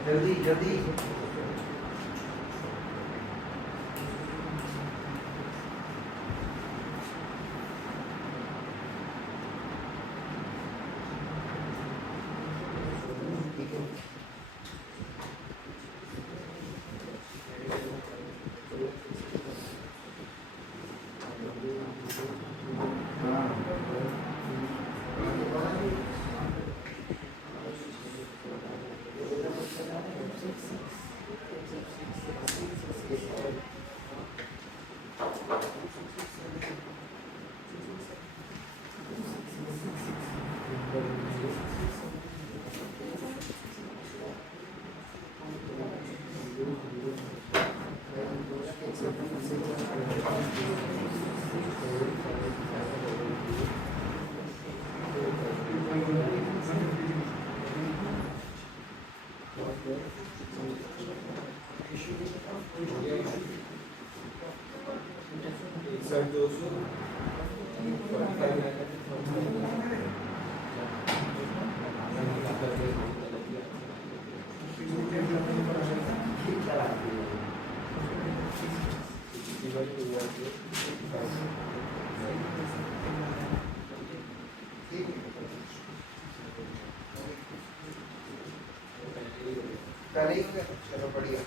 जल्दी जल्दी। चलो बढ़िया,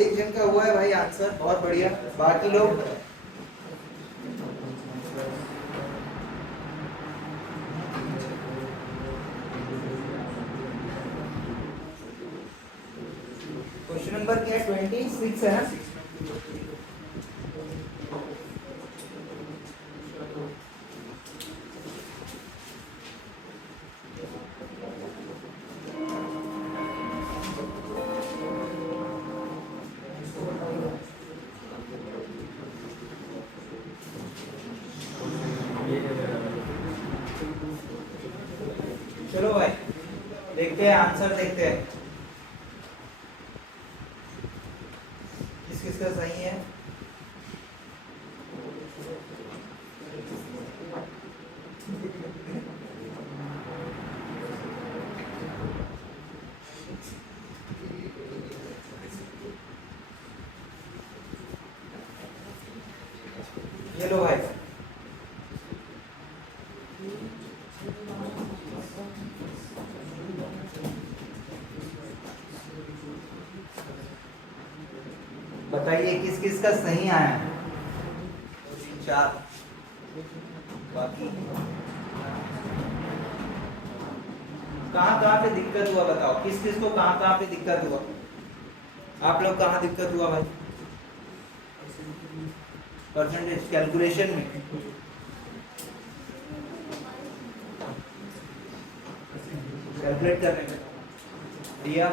एक जन का हुआ है भाई आंसर, बहुत बढ़िया। बाकी लोग क्वेश्चन नंबर क्या है? 26 है ना? चलो भाई देखते हैं आंसर, देखते हैं किस किस का सही है। ये लो भाई, बताइए किस किस का सही आया? 4। बाकी कहाँ पे दिक्कत हुआ बताओ, किस किस को कहाँ पे दिक्कत हुआ? आप लोग कहाँ दिक्कत हुआ भाई? परसेंटेज कैलकुलेशन में कैलकुलेट करने में दिया,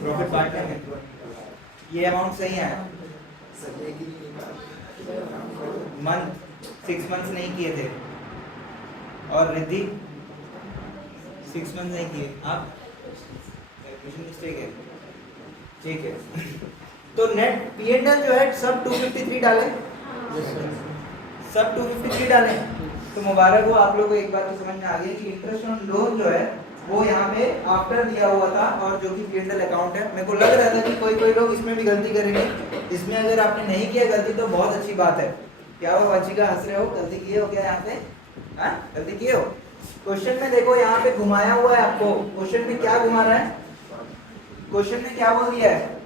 प्रॉफिट बांटने में ये अमाउंट सही है। मंथ 6 मंथ्स नहीं किए थे, और रिद्धि 6 मंथ नहीं किए, आप कैलकुलेशन मिस्टेक है, ठीक है। तो नेट P&L जो है सब 253 डाले, सब 253 डाले। तो मुबारक हो आप लोगों को, एक बात तो समझ में आ गई कि इंटरेस्ट ऑन लोन जो है वो यहाँ पे आफ्टर दिया हुआ था, और जो कि P&L अकाउंट है। मेरे को लग रहा था कि कोई लोग इसमें भी गलती करेंगे। इसमें अगर आपने नहीं किया गलती तो बहुत अच्छी बात है। क्या हो वंशिका, हंस रहे हो? गलती किए हो क्या यहाँ पे? हाँ गलती किए हो? क्वेश्चन में देखो यहाँ पे घुमाया हुआ है आपको, क्वेश्चन में क्या घुमा रहा है? क्वेश्चन में क्या बोल दिया है?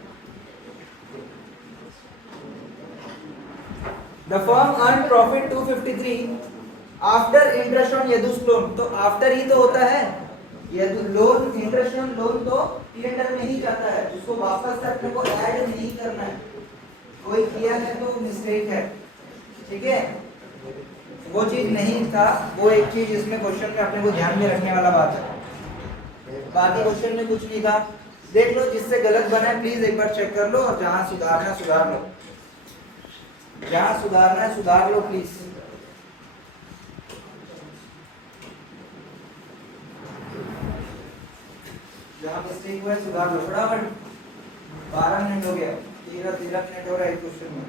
The firm earned profit 253 after interest on Yadu's loan. तो आफ्टर ही तो होता है, Yadu loan, interest on loan तो P&L में ही जाता है, उसको वापस से अपने को ऐड नहीं करना है। कोई किया है तो मिस्टेक है, ठीक है। वो चीज नहीं था, वो एक चीज इसमें क्वेश्चन में अपने को ध्यान में रखने वाला बात है। बाकी क्वेश्चन में कुछ नहीं था। देख लो जिससे गलत बना है प्लीज एक बार चेक कर लो, और जहां सुधारना है सुधार लो, जहां सुधारना है सुधार लो प्लीज। जहां मिस्टेक हुआ है सुधार लो फटाफट। 12 मिनट हो गया, 13 मिनट हो रहा है क्वेश्चन में।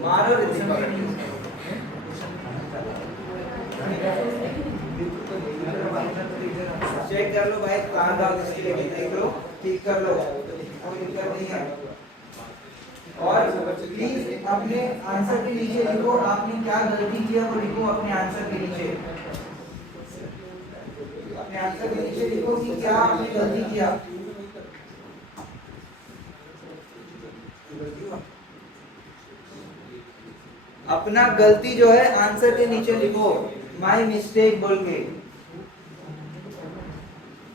मारो चेक कर लो भाई, कहाँ कहाँ किसकी लगी देख लो, ठीक कर लो, कोई दिक्कत नहीं है। और प्लीज अपने आंसर के नीचे लिखो आपने क्या गलती किया, वो लिखो अपने आंसर के नीचे। अपने आंसर के नीचे लिखो कि क्या आपने गलती किया। अपना गलती जो है आंसर के नीचे लिखो, माय मिस्टेक बोल के।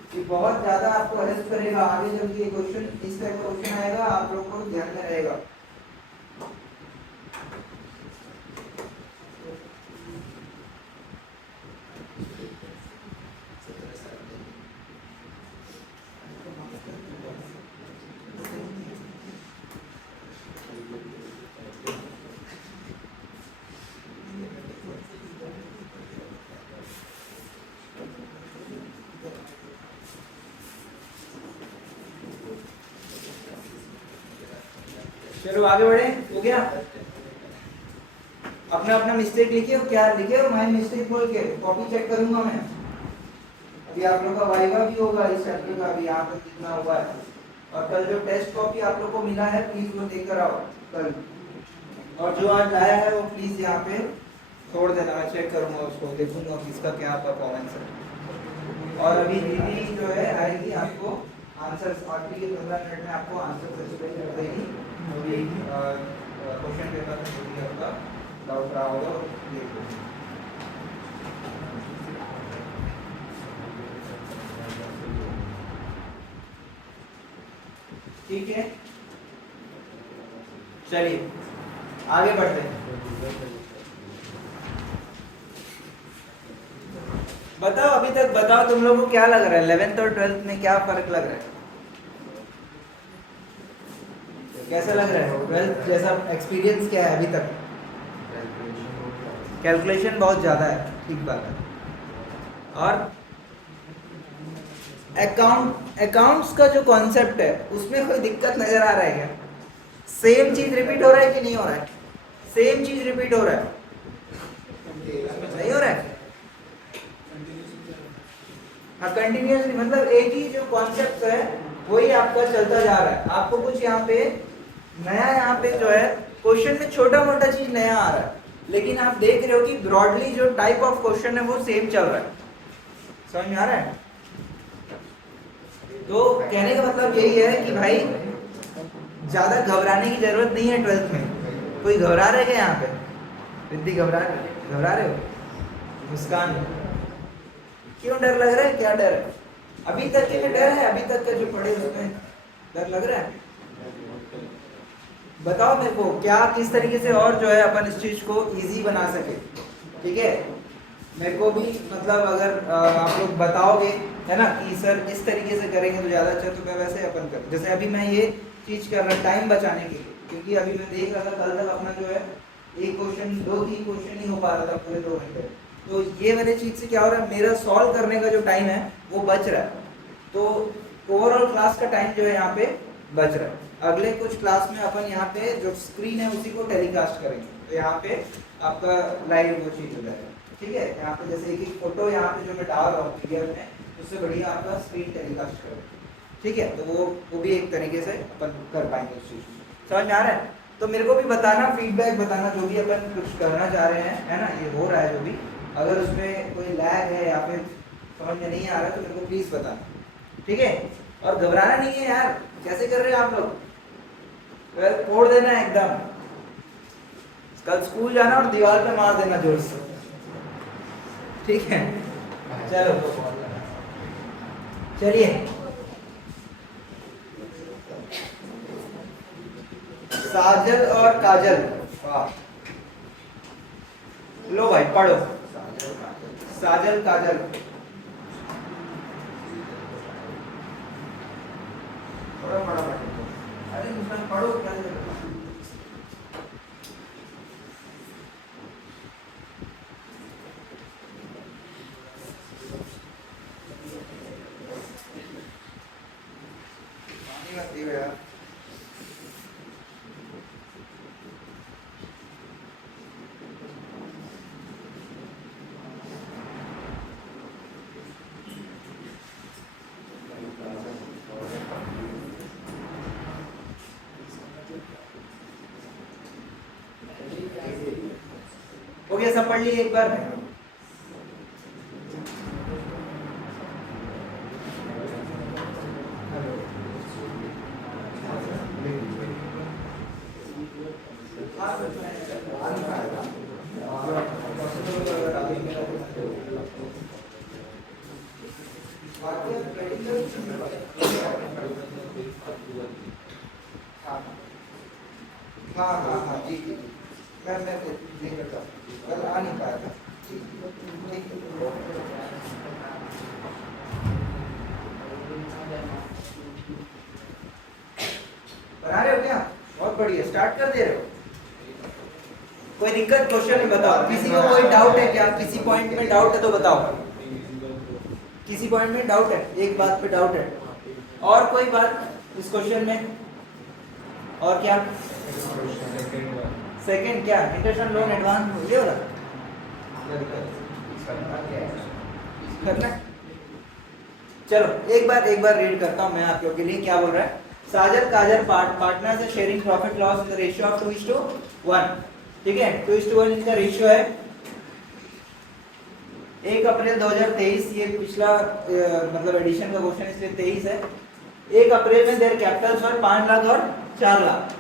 ये बहुत ज्यादा आपको हेल्प करेगा आगे जब ये क्वेश्चन, इस टाइप का क्वेश्चन आएगा आप लोग को ध्यान में रहेगा। चलो आगे बढ़े, हो गया। अपना अपना मिस्टेक लिखिए, क्या लिखे हो माय मिस्टेक बोल के, कॉपी चेक करूंगा मैं। अभी आप लोग का वाइवा भी होगा इस चैप्टर का, अभी यहाँ पे कितना हुआ है। और कल जो टेस्ट कॉपी आप लोग को मिला है प्लीज वो देकर आओ कल। और जो आज आया है वो प्लीज यहाँ पे छोड़ देना, मैं चेक करूंगा उसको, देखूंगा किसका क्या परफॉर्मेंस है। और अभी दीदी जो है आएगी आपको आंसर, आखिरी के 15 मिनट में आपको आंसर एक्सप्लेन कर देगी। क्वेश्चन पेपर में जो भी आपका डाउट रहा होगा देख लो। ठीक है, चलिए आगे बढ़ते हैं। बताओ अभी तक, बताओ तुम लोगों को क्या लग रहा है 11th और 12th में क्या फर्क लग रहा है, कैसा लग रहा है 12th जैसा एक्सपीरियंस क्या है अभी तक? कैलकुलेशन बहुत ज्यादा है, ठीक बात है। और अकाउंट्स का जो कॉन्सेप्ट है उसमें कोई दिक्कत नजर आ रहा है क्या? सेम चीज रिपीट हो रहा है कि नहीं हो रहा है? सेम चीज रिपीट हो रहा है, नहीं हो रहा है? हाँ कंटिन्यूसली, मतलब एक ही जो कॉन्सेप्ट है वही आपका चलता जा रहा है। आपको कुछ यहाँ पे नया, यहाँ पे जो है क्वेश्चन में छोटा मोटा चीज नया आ रहा है, लेकिन आप देख रहे हो कि ब्रॉडली जो टाइप ऑफ क्वेश्चन है वो सेम चल रहा है। समझ में आ रहा है? तो कहने का मतलब यही है कि भाई ज्यादा घबराने की जरूरत नहीं है 12th में। कोई घबरा रहे क्या यहाँ पे? रिद्धि घबरा रहे हो? मुस्कान क्यों डर लग रहा है, क्या डर है? अभी तक के डर है, अभी तक का जो पढ़े उसमें डर लग रहा है? बताओ मेरे को क्या, किस तरीके से और जो है अपन इस चीज को इजी बना सके, ठीक है? मेरे को भी मतलब अगर आप लोग बताओगे है ना कि सर इस तरीके से करेंगे तो ज्यादा अच्छा, तो मैं वैसे अपन कर, जैसे अभी मैं ये चीज कर रहा टाइम बचाने के लिए, क्योंकि अभी मैं देख रहा था कल तक अपना जो है एक क्वेश्चन 2-3 क्वेश्चन ही हो पा रहा था पूरे 2 घंटे। तो ये वाले चीज से क्या हो रहा है, मेरा सॉल्व करने का जो टाइम है वो बच रहा है। तो ओवरऑल क्लास का टाइम जो है यहाँ पे बच रहा है। अगले कुछ क्लास में अपन यहाँ पे जो स्क्रीन है उसी को टेलीकास्ट करेंगे, तो यहाँ पे आपका लाइव वो चीज हो जाएगा, ठीक है? यहाँ पे जैसे एक फोटो यहाँ पे जो मैं डाल रहा हूँ पीडीएफ में, उससे बढ़िया आपका स्क्रीन टेलीकास्ट करेंगे, ठीक है? तो वो भी एक तरीके से अपन कर पाएंगे उस चीज को। समझ में आ रहा है? तो मेरे को भी बताना, फीडबैक बताना, जो भी अपन कुछ करना चाह रहे हैं, है ना, ये हो रहा है जो भी, अगर उसमें कोई लैग है या फिर समझ में नहीं आ रहा तो मेरे को प्लीज बताना, ठीक है? और घबराना नहीं है यार, कैसे कर रहे हैं आप लोग? फोड़ देना है एकदम। कल स्कूल जाना और दीवार पे मार देना जोर से, ठीक है? चलो चलिए, साजल और काजल। वाह, लो भाई पढ़ो। साजल काजल, पढ़ो पढ़ो पढ़ो। अरे मुझे पढ़ो क्या है? पानी मत पियो यार। हो गया, सब पढ़ लिए एक बार? हाँ हाँ हाँ जी जी, मैं नहीं करता, कल आ नहीं पाया था। ठीक ठीक बना रहे हो क्या? बहुत बढ़िया, स्टार्ट कर दे रहे हो। कोई दिक्कत क्वेश्चन में बताओ, किसी को कोई डाउट है क्या? किसी पॉइंट में डाउट है तो बताओ। किसी पॉइंट में डाउट है? एक बात पे डाउट है? और कोई बात इस क्वेश्चन में? और क्या? सेकंड क्या? इंटरेस्ट लोन एडवांस, ये वाला करना है? चलो एक बार रीड करता हूं मैं आप लोगों के लिए। क्या बोल रहा है? Sajal Kajal partners are sharing profit loss in the ratio of 2:1। ठीक है, 2:1 इनका रेशियो है। 1 अप्रैल 2023, ये पिछला मतलब एडिशन का क्वेश्चन इसलिए 23 है। 1 अप्रैल में देयर कैपिटल्स वर 5 लाख और 4 लाख।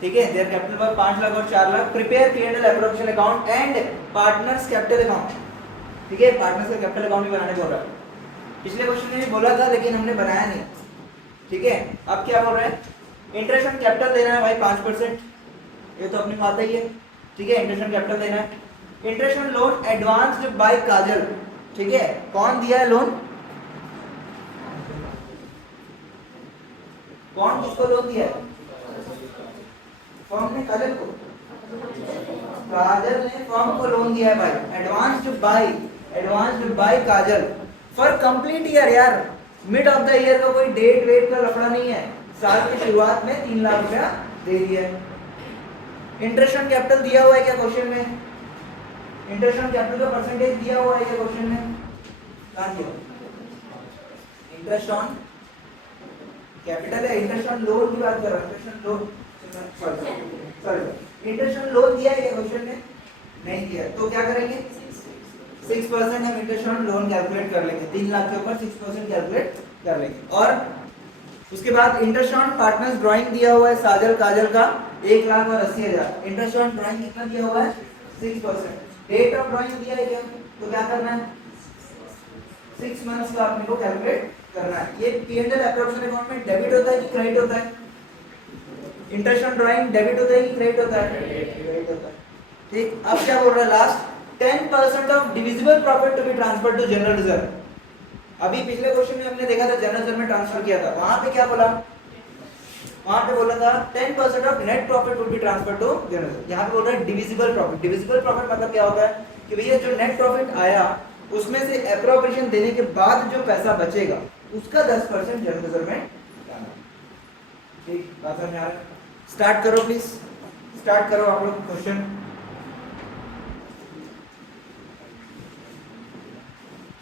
ठीक है, देयर कैपिटल वर 5 लाख और 4 lakh. Prepare P&L appropriation account and partners capital account. ठीक है, पार्टनर्स का कैपिटल अकाउंट भी बनाने बोल रहा है। पिछले क्वेश्चन में भी बोला था लेकिन हमने बनाया नहीं। ठीक है, अब क्या बोल रहा है? इंटरेस्ट ऑन कैपिटल देना है भाई 5%, ये तो अपनी बात ही है। ठीक है, इंटरेस्ट ऑन कैपिटल देना है। Interest on loan advanced by Kajal. ठीक है, कौन दिया है लोन? कौन किसको लोन दिया है? फर्म ने काजल को। काजल ने फर्म को लोन दिया है भाई, advanced by Kajal for complete year. यार मिड ऑफ द ईयर का कोई डेट वेट का लफड़ा नहीं है। साल की शुरुआत में 3 लाख रुपया दे दिया है। इंटरेस्ट ऑन कैपिटल दिया हुआ है क्या क्वेश्चन में? इंटरेस्ट ऑन कैपिटल का परसेंटेज दिया हुआ है क्या क्वेश्चन में? कहां दिया? इंटरेस्ट ऑन कैपिटल है, इंटरेस्ट ऑन लोन की बात कर रहा हूं। Interest on loan, sorry, interest on loan दिया है क्या क्वेश्चन में? नहीं दिया, तो क्या करेंगे? 6% हम इंटरेस्ट ऑन लोन कैलकुलेट कर लेंगे। 3 लाख के ऊपर 6% कैलकुलेट कर लेंगे। और उसके बाद इंटरेस्ट ऑन पार्टनर्स ड्राइंग दिया हुआ है साजल काजल का 1,80,000। इंटरेस्ट ऑन ड्राइंग कितना दिया हुआ है? 6%। डेट ऑफ ड्राइंग दिया है क्या? तो क्या करना है? 6 मंथ्स का आपने को कैलकुलेट करना है। ये P&L एप्रोप्रिएशन अकाउंट में डेबिट होता है कि क्रेडिट होता है? इंटरेस्ट ऑन ड्राइंग डेबिट होता है कि क्रेडिट होता है? क्रेडिट होता है। ठीक, अब क्या बोल रहा है last? 10% of divisible profit to be transferred to general reserve. अभी पिछले क्वेश्चन में हमने देखा था जनरल रिजर्व में ट्रांसफर किया था, वहां पे क्या बोला? वहां पे बोला था 10% of net profit would be transferred to general reserve. यहां पे बोल रहा है डिविजिबल प्रॉफिट। डिविजिबल प्रॉफिट मतलब क्या होता है कि भैया जो नेट प्रॉफिट आया उसमें से एप्रोप्रिएशन देने के बाद जो पैसा बचेगा उसका 10% जनरल रिजर्व में जाना। ठीक, बात समझ आ रहा है? स्टार्ट करो प्लीज, स्टार्ट करो आप लोग क्वेश्चन।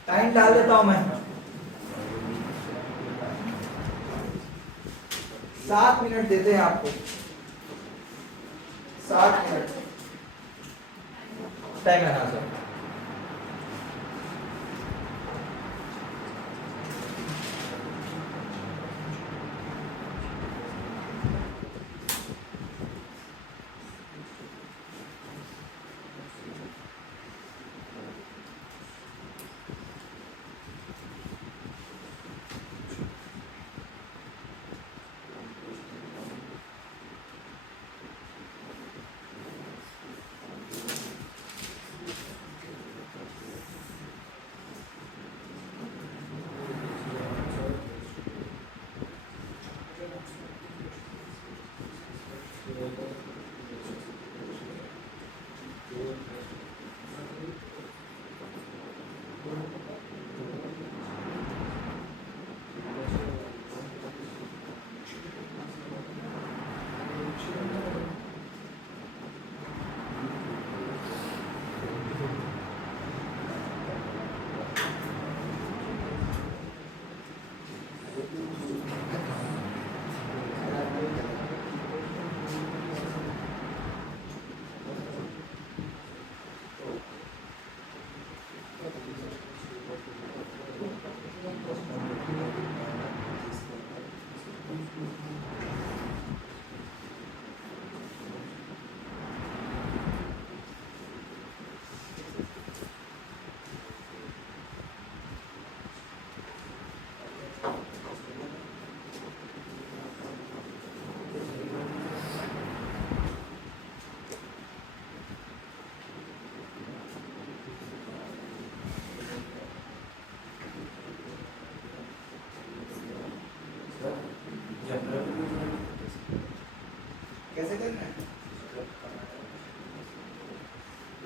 टाइम डाल देता हूं मैं, 7 मिनट देते हैं आपको, 7 मिनट टाइम है। हाँ सर,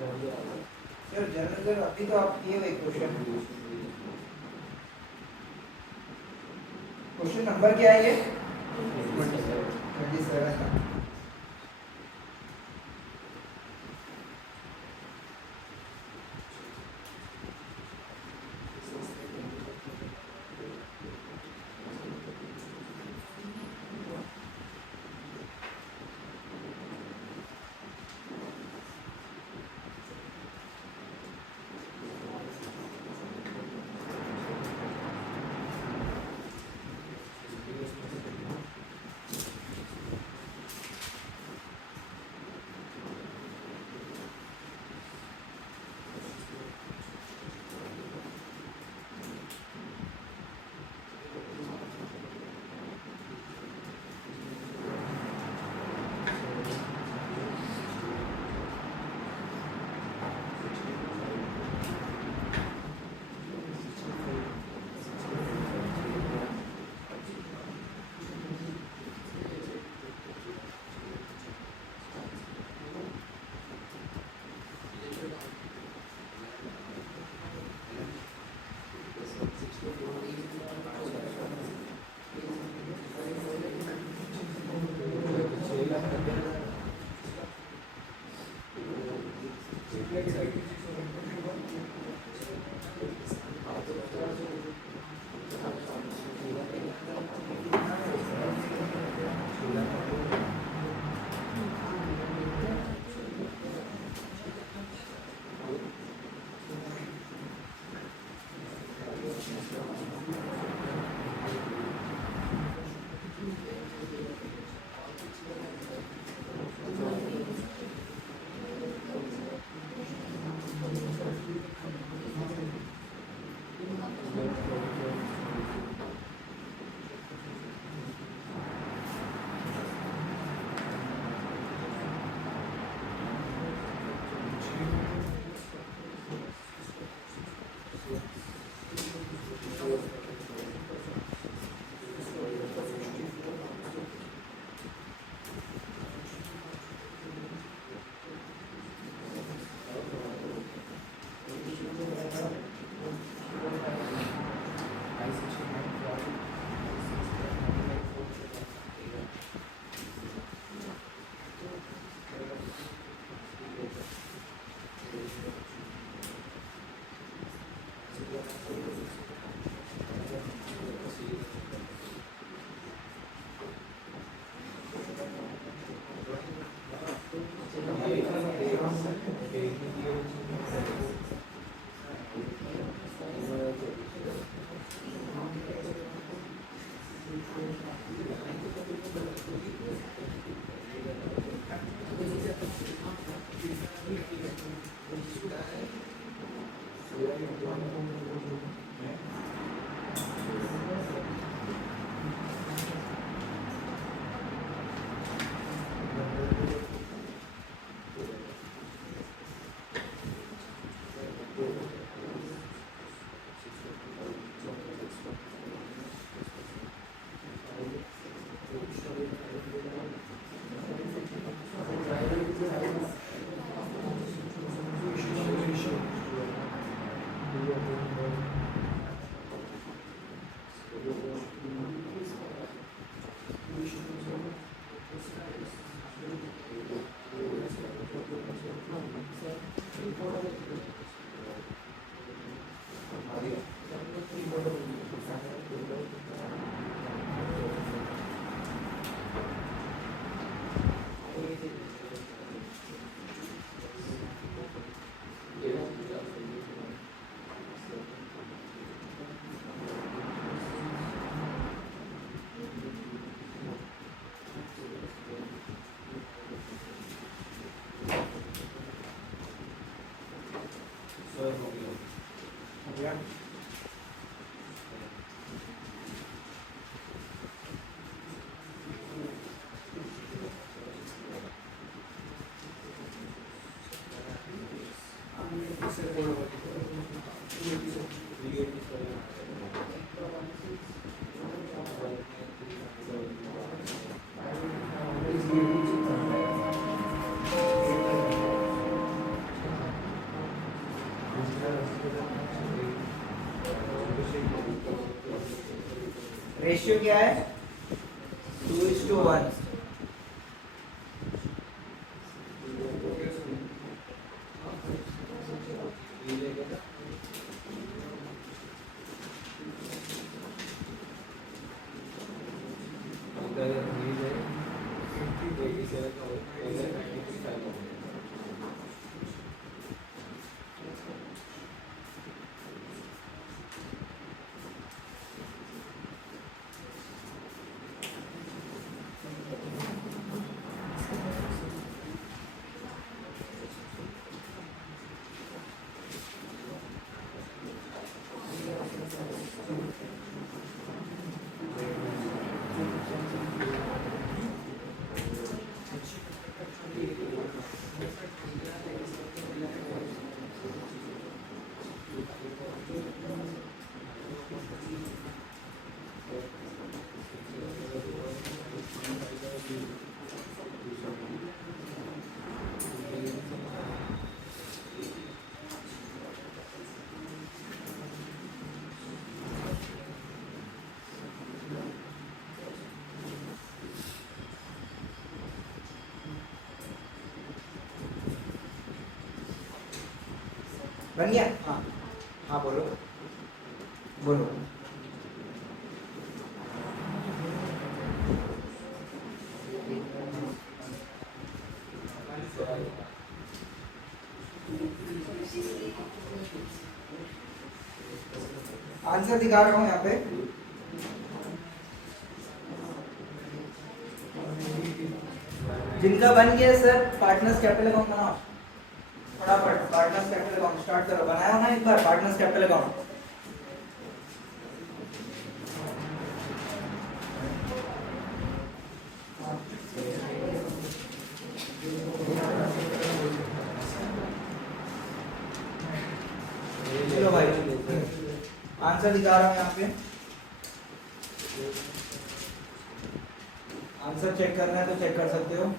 सर जनरल सर अभी तो आप किए हुए क्वेश्चन नंबर क्या है ये 27 रेशियो क्या है 2:1। बन गया। हाँ हाँ बोलो बोलो। आंसर दिखा रहा हूँ यहाँ पे। जिनका बन गया सर पार्टनर्स कैपिटल अकाउंट बनाओ फटाफट। पार्टनर्स कैपिटल अकाउंट स्टार्ट करो। बनाया हो ना एक बार पार्टनर्स कैपिटल अकाउंट? चलो भाई आंसर दिखा रहा हूँ यहाँ पे। आंसर चेक करना है तो चेक कर सकते हो।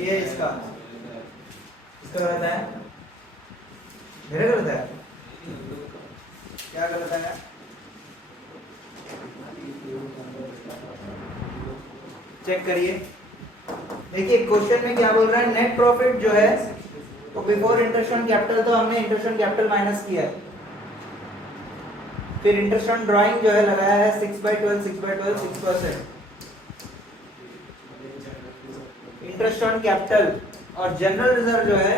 ये इसका गलत है। मेरा गलत है। क्या गलत है? चेक करिए। देखिए क्वेश्चन में क्या बोल रहा है, नेट प्रॉफिट जो है तो बिफोर इंटरेस्ट ऑन कैपिटल, तो हमने इंटरेस्ट ऑन कैपिटल माइनस किया है। फिर इंटरेस्ट ऑन ड्राइंग जो है लगाया है 6/12 6%। इंटरेस्ट ऑन कैपिटल और जनरल रिजर्व जो है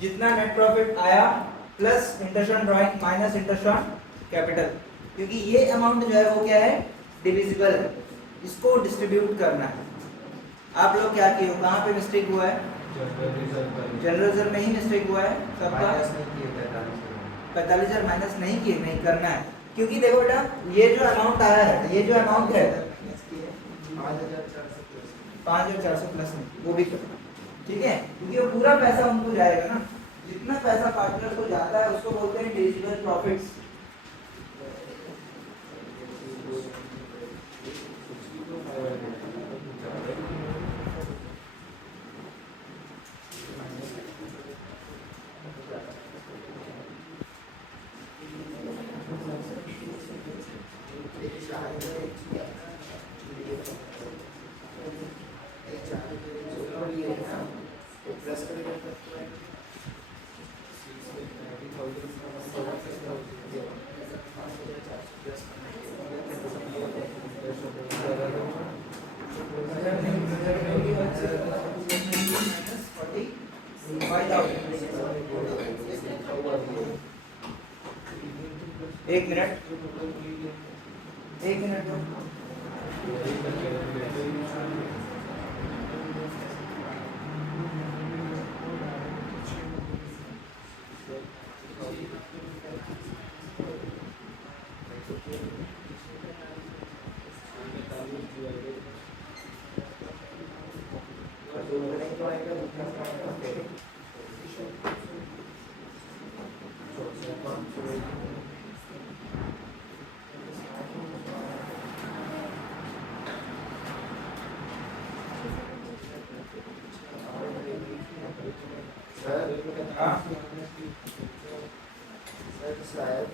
जितना नेट प्रॉफिट आया plus interest on drawing minus interest on capital, क्योंकि ये अमाउंट जो है वो क्या है, डिविजिबल है, इसको डिस्ट्रीब्यूट करना है। आप लोग क्या किए हो, कहाँ पे मिस्टेक हुआ है? जनरल रिजर्व में ही मिस्टेक हुआ है सबका। 45,000 माइनस नहीं किए, नहीं करना है, क्योंकि देखो बेटा ये जो अमाउंट आया है, ये जो अमाउंट है 5,400 प्लस में वो भी करना, ठीक है, क्योंकि वो पूरा पैसा उनको जाएगा ना। जितना पैसा पार्टनर को जाता है उसको बोलते हैं डिविजिबल प्रॉफिट्स। एक मिनट हाँ सर शायद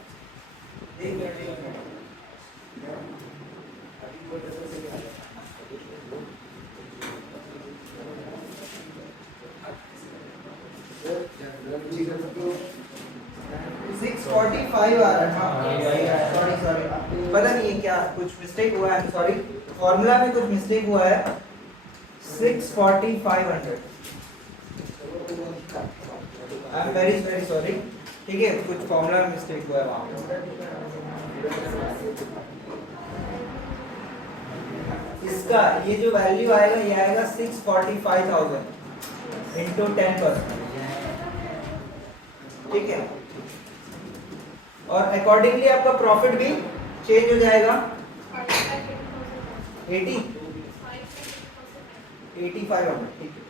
एक मिनट अभी कोई तरह से आ रहा सर जनरल जी का तो 645 आ रहा है। सॉरी पता नहीं है क्या कुछ मिस्टेक हुआ है, सॉरी फॉर्मूला में कुछ मिस्टेक हुआ है। 64500 आई एम वेरी सॉरी। ठीक है, कुछ फॉर्मूला में मिस्टेक हुआ है वहाँ पे। इसका ये जो वैल्यू आएगा ये आएगा 645,000 इंटू 10%। ठीक है, और अकॉर्डिंगली आपका प्रॉफिट भी चेंज हो जाएगा 80 8500। ठीक है,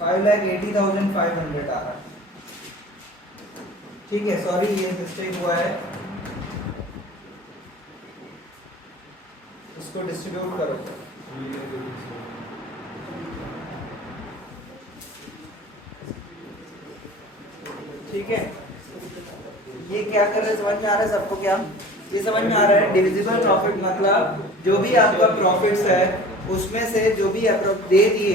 5,80,500 आ रहा है। ठीक है, सॉरी ये मिस्टेक हुआ है, इसको डिस्ट्रीब्यूट करो। ठीक है, ये क्या कर रहे हैं समझ में आ रहा है सबको? क्या ये समझ में आ रहा है? डिविजिबल प्रॉफिट मतलब जो भी आपका प्रॉफिट्स है उसमें से जो भी दे दिए,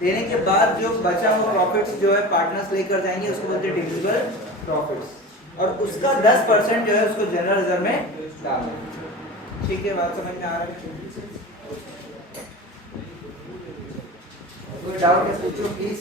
देने के बाद जो बचा हुआ प्रॉफिट्स जो है पार्टनर्स लेकर जाएंगे उसको बोलते हैं डिविजिबल प्रॉफिट्स, और उसका 10% जो है उसको जनरल रिजर्व में डालना। ठीक है, बात समझ में आ रहा है? कोई डाउट है पूछो प्लीज।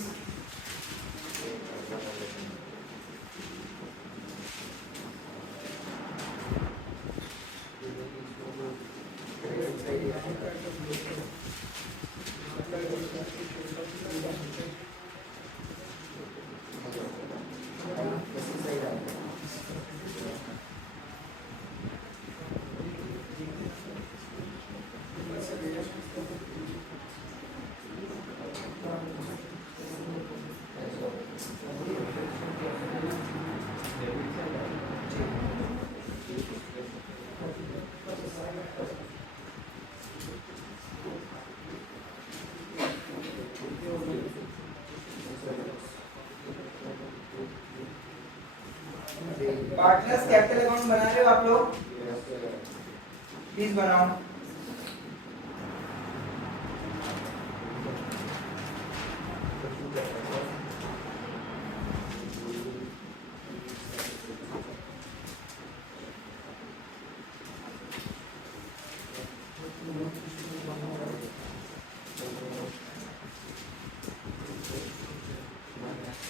पार्टनर्स कैपिटल अकाउंट बना रहे हो आप लोग? प्लीज बनाओ।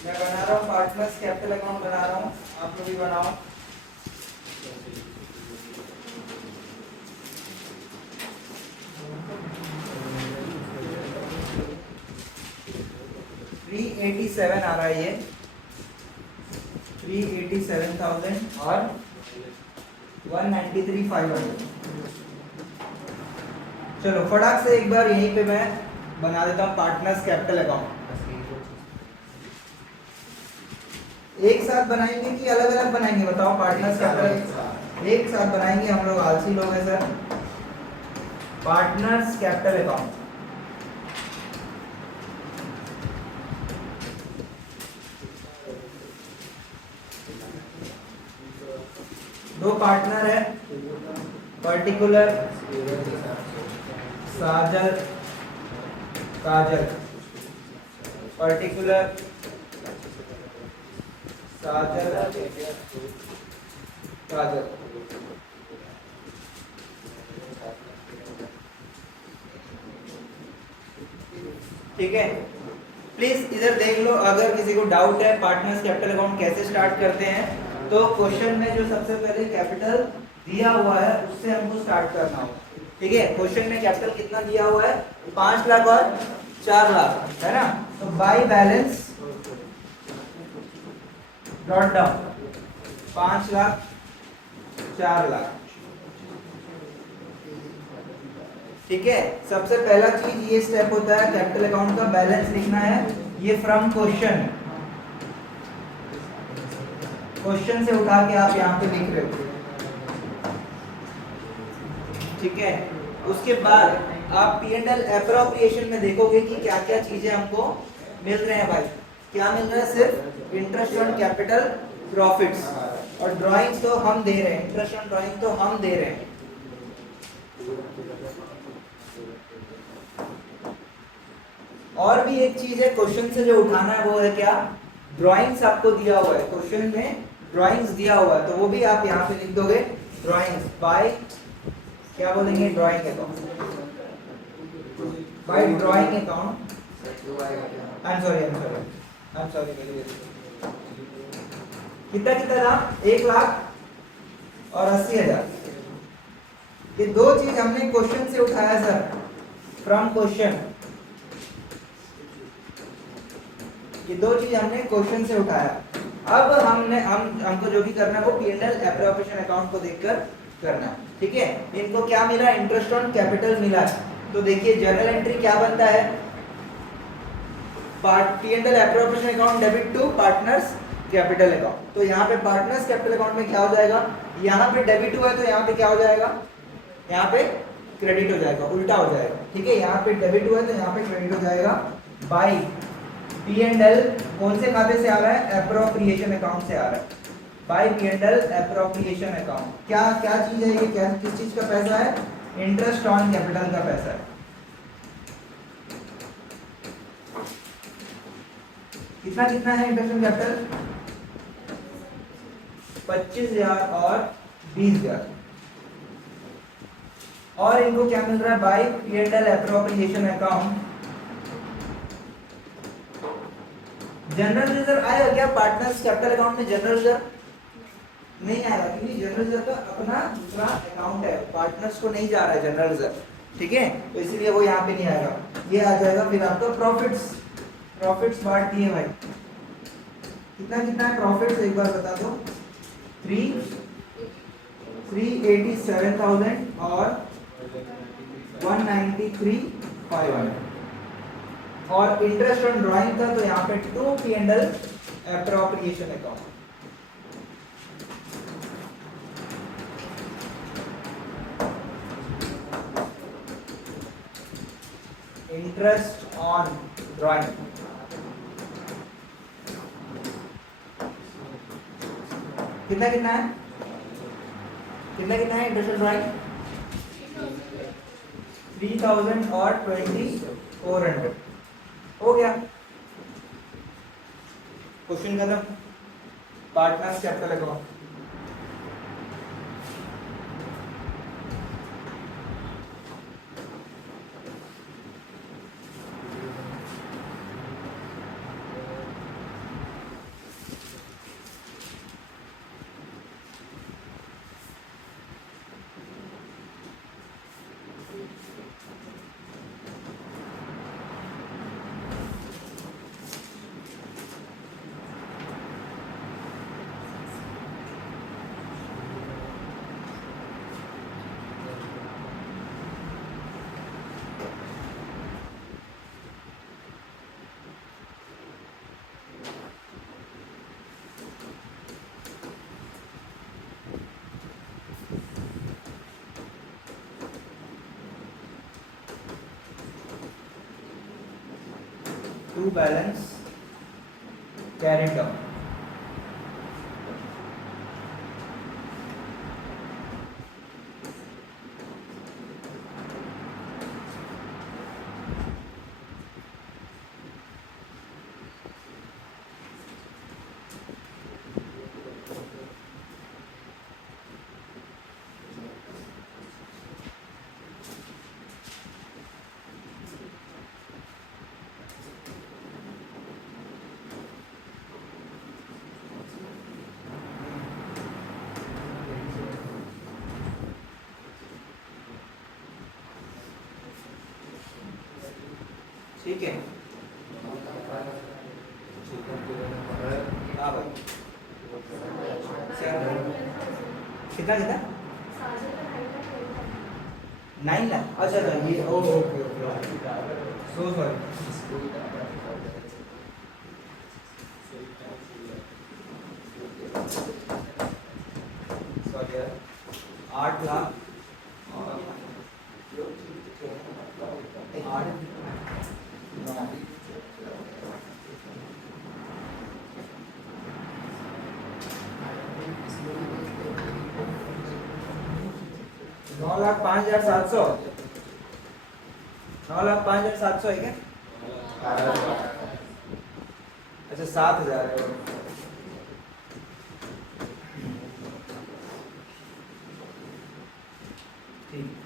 मैं बना रहा हूँ पार्टनर्स कैपिटल अकाउंट बना रहा हूँ, आप लोग भी बनाओ। $387 आ रहा है ये, 387,000 और 193,500। चलो फटाक से एक बार यहीं पे मैं बना देता हूँ पार्टनर्स कैपिटल अकाउंट। एक साथ बनाएंगे कि अलग अलग बनाएंगे बताओ? पार्टनर्स कैपिटल एक साथ बनाएंगे, हम लोग आलसी लोग हैं सर। पार्टनर्स कैपिटल अकाउंट दो पार्टनर है, पर्टिकुलर साजल काजल, पर्टिकुलर साजल काजल। ठीक है, प्लीज इधर देख लो, अगर किसी को डाउट है पार्टनर्स कैपिटल अकाउंट कैसे स्टार्ट करते हैं तो क्वेश्चन में जो सबसे पहले कैपिटल दिया हुआ है उससे हमको स्टार्ट करना होगा। ठीक है, क्वेश्चन में कैपिटल कितना दिया हुआ है? 5 लाख और 4 लाख, है ना? तो by balance brought down 5 lakh 4 lakh. ठीक है, सबसे पहला चीज ये स्टेप होता है कैपिटल अकाउंट का बैलेंस लिखना है, ये फ्रॉम क्वेश्चन। क्वेश्चन से उठा के आप यहाँ पे लिख रहे हो, ठीक है। उसके बाद आप P&L एप्रोप्रिएशन में देखोगे कि क्या क्या चीजें हमको मिल रहे हैं भाई। क्या मिल रहा है? सिर्फ इंटरेस्ट ऑन कैपिटल प्रॉफिट्स, और ड्राइंग्स तो हम दे रहे हैं, इंटरेस्ट ऑन ड्राइंग तो हम दे रहे हैं। और भी एक चीज है क्वेश्चन से जो उठाना है, वो है क्या? ड्राइंग्स आपको दिया हुआ है, क्वेश्चन में ड्राइंग्स दिया हुआ है, तो वो भी आप यहाँ पे लिख दोगे ड्राइंग्स बाय, क्या बोलेंगे? Drawing account, by drawing account. I am sorry कितना कितना था? 1,80,000 और 80,000। ये दो चीज हमने क्वेश्चन से उठाया सर, फ्रॉम क्वेश्चन। ये दो चीज हमने क्वेश्चन से उठाया। अब हमको जो भी करना है वो P&L एप्रोप्रिएशन अकाउंट को देखकर करना है, ठीक है। इनको क्या मिला? इंटरेस्ट ऑन कैपिटल मिला है। तो देखिए जर्नल एंट्री क्या बनता है? P&L appropriation account debit to partners capital account. तो यहाँ पे पार्टनर्स कैपिटल अकाउंट में क्या हो जाएगा? यहाँ पे डेबिट हुआ है तो यहाँ पे क्या हो जाएगा? यहाँ पे क्रेडिट हो जाएगा, उल्टा हो जाएगा, ठीक है। यहाँ पे डेबिट हुआ है तो यहाँ पे क्रेडिट हो जाएगा। बाई P&L कौन से खाते से आ रहा है? एप्रोप्रिएशन अकाउंट से आ रहा है। By P&L appropriation account. क्या क्या चीज है ये? क्या किस चीज का पैसा है? इंटरेस्ट ऑन कैपिटल का पैसा है। कितना कितना है इंटरेस्ट ऑन कैपिटल? 25,000 और 20,000। और इनको क्या मिल रहा है? By P&L appropriation account. General reserve आएगा क्या पार्टनर्स कैपिटल अकाउंट में? जनरल रिजर्व नहीं आएगा, क्योंकि जनरल रिजर्व का अपना दूसरा अकाउंट है, पार्टनर्स को नहीं जा रहा है जनरल रिजर्व, ठीक है। तो इसलिए वो यहाँ पे नहीं आएगा, ये आ जाएगा फिर आपका प्रॉफिट्स। प्रॉफिट्स बांट दिए भाई। कितना कितना है प्रॉफिट्स एक बार बता दो? 387,000 और 193,500। और इंटरेस्ट ऑन ड्राइंग था तो यहाँ पे to P&L appropriation account. Interest on drawing कितना कितना है? कितना कितना है इंटरेस्ट ऑन ड्राइंग? 3,000 और 2,400 हो गया। क्वेश्चन खत्म। Partners capital account. To balance carried out. ठीक है। हाँ भाई कितना कितना? 9 लाख। अच्छा ये ओके सो सॉरी। सॉरी यार, 8 लाख और 8 9,05,700 9,05,700 है क्या? अच्छा 7,000 है। ठीक।